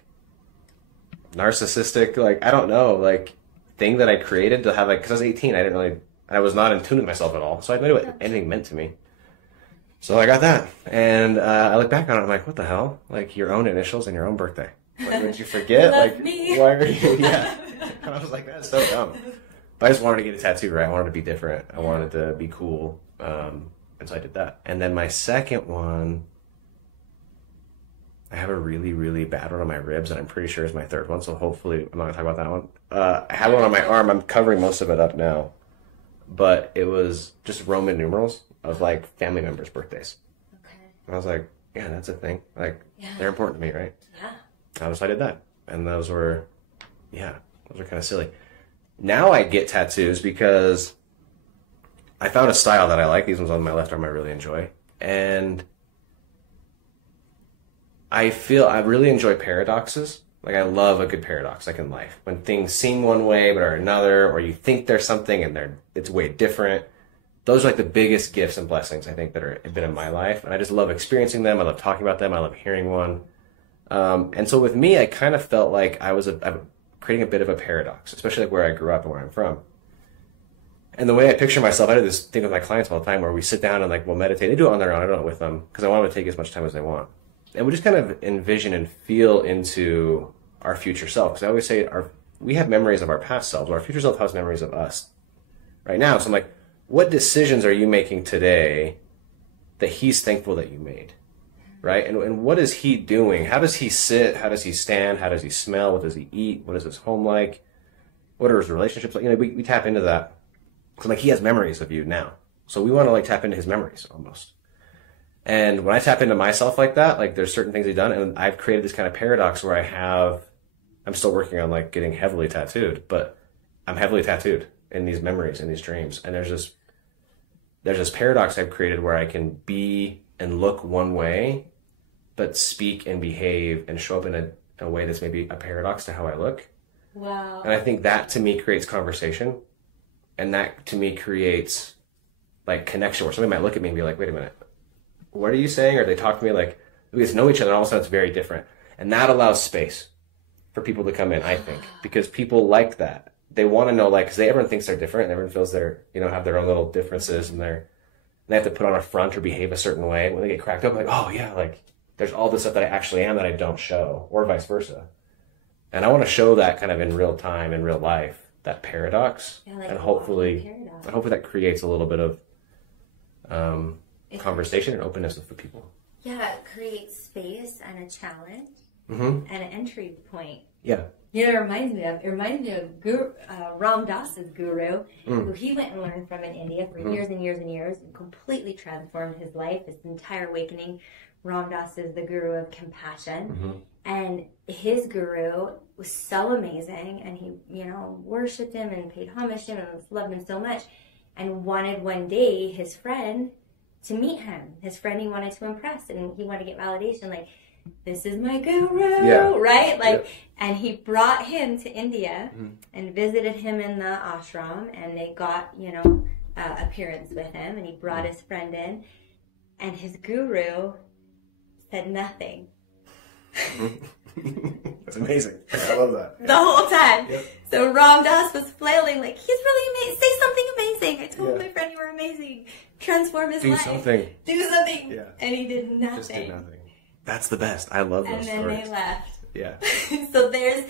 narcissistic, like, I don't know, like thing that I created to have like, because I was 18, I didn't really And I was not in tune with myself at all. So I didn't know what anything meant to me. So I got that. And I look back on it, I'm like, what the hell? Like, your own initials and your own birthday. Like, did you forget? Like, me. why are you? Yeah. And I was like, that's so dumb. But I just wanted to get a tattoo, right? I wanted to be different. I wanted to be cool. And so I did that. And then my second one, I have a really, really bad one on my ribs, and I'm pretty sure is my third one. So hopefully, I'm not going to talk about that one. I have one on my arm. I'm covering most of it up now. But it was just Roman numerals of, like, family members' birthdays. Okay. And I was like, yeah, that's a thing. Like, they're important to me, right? Yeah. I decided that. And those were kind of silly. Now I get tattoos because I found a style that I like. These ones on my left arm I really enjoy. And I feel I really enjoy paradoxes. Like, I love a good paradox, like in life. When things seem one way but are another, or you think there's something and it's way different. Those are like the biggest gifts and blessings, I think, that have been in my life. And I just love experiencing them. I love talking about them. I love hearing one. And so with me, I kind of felt like I was creating a bit of a paradox, especially like where I grew up and where I'm from. And the way I picture myself, I do this thing with my clients all the time where we sit down and like we'll meditate. They do it on their own. I don't do it with them because I want them to take as much time as they want. And we just kind of envision and feel into our future self. Because I always say we have memories of our past selves. Our future self has memories of us right now. So I'm like, what decisions are you making today that he's thankful that you made? Right? And what is he doing? How does he sit? How does he stand? How does he smell? What does he eat? What is his home like? What are his relationships like? You know, we tap into that. So like, he has memories of you now. So we want to like tap into his memories almost. And when I tap into myself like that, like there's certain things he's done, and I've created this kind of paradox where I'm still working on like getting heavily tattooed, but I'm heavily tattooed in these memories and these dreams. And there's this paradox I've created where I can be and look one way, but speak and behave and show up in a way that's maybe a paradox to how I look. Wow. And I think that to me creates conversation, and that to me creates like connection where somebody might look at me and be like, wait a minute, what are you saying? Or they talk to me like, we just know each other, and all of a sudden it's very different. And that allows space for people to come in, I think, because people like that. They want to know, like, because everyone thinks they're different, and everyone feels have their own little differences, and they have to put on a front or behave a certain way. When they get cracked up, like, oh yeah, like there's all this stuff that I actually am that I don't show, or vice versa. And I want to show that kind of in real time, in real life, that paradox, and hopefully that creates a little bit of conversation and openness for people. Yeah, it creates space and a challenge Mm-hmm. and an entry point. Yeah. You know, it reminds me of Guru, Ram Dass's guru, who he went and learned from in India for years and years and years, and completely transformed his life, his entire awakening. Ram Dass is the guru of compassion, and his guru was so amazing, and he, worshipped him and paid homage to him and loved him so much, and wanted one day his friend to meet him. His friend he wanted to impress, and he wanted to get validation, like, this is my guru, right? Like, and he brought him to India and visited him in the ashram, and they got, appearance with him, and he brought his friend in, and his guru said nothing. That's amazing. I love that. The whole time. Yep. So Ram Dass was flailing like, he's really amazing. Say something amazing. I told my friend you were amazing. Transform his life. Do something. Yeah. And he did nothing. Just did nothing. That's the best. I love those stories. And then they left. Yeah. So there's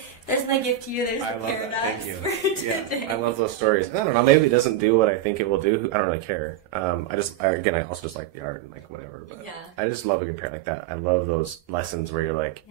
my gift to you. There's the paradox. Thank you. For today. I love those stories. I don't know. Maybe it doesn't do what I think it will do. I don't really care. I also just like the art and like whatever. But I just love a good pair like that. I love those lessons where you're like,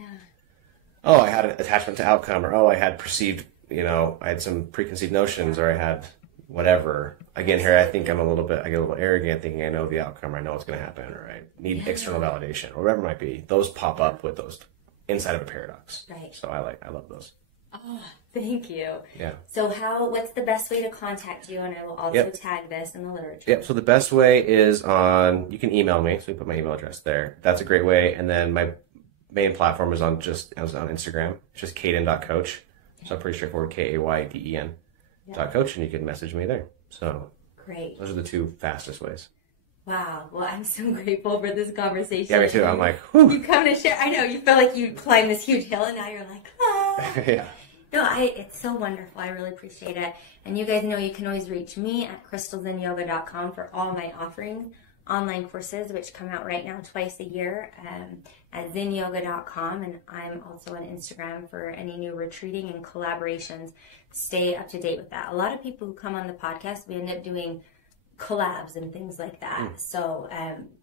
oh, I had an attachment to outcome, or oh, I had perceived, I had some preconceived notions, or I had whatever. Again, here I think I get a little arrogant, thinking I know the outcome, or I know what's going to happen, or I need external validation, or whatever it might be. Those pop up with those inside of a paradox. Right. So I love those. Oh, thank you. Yeah. So what's the best way to contact you? And I will also tag this in the literature. Yep. So the best way is you can email me. So we put my email address there. That's a great way. And then my main platform is on Instagram. It's just Kayden.coach. So I'm pretty straightforward, Kayden .coach, and you can message me there. So great. Those are the two fastest ways. Wow. Well, I'm so grateful for this conversation. Yeah, me too. I'm like, whew. You come to share. I know you felt like you climbed this huge hill, and now you're like, ah. Yeah. No, it's so wonderful. I really appreciate it. And you guys know you can always reach me at crystalzenyoga.com for all my offerings, online courses, which come out right now twice a year at zenyoga.com. And I'm also on Instagram for any new retreating and collaborations. Stay up to date with that. A lot of people who come on the podcast, we end up doing collabs and things like that. So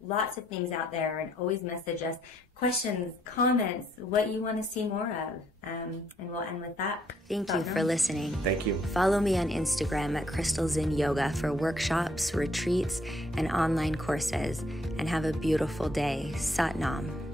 lots of things out there, and always message us questions, comments, what you want to see more of, and we'll end with that. Thank you for listening. Thank you. Follow me on Instagram at Crystal Zen Yoga for workshops, retreats, and online courses, and have a beautiful day. Sat Nam.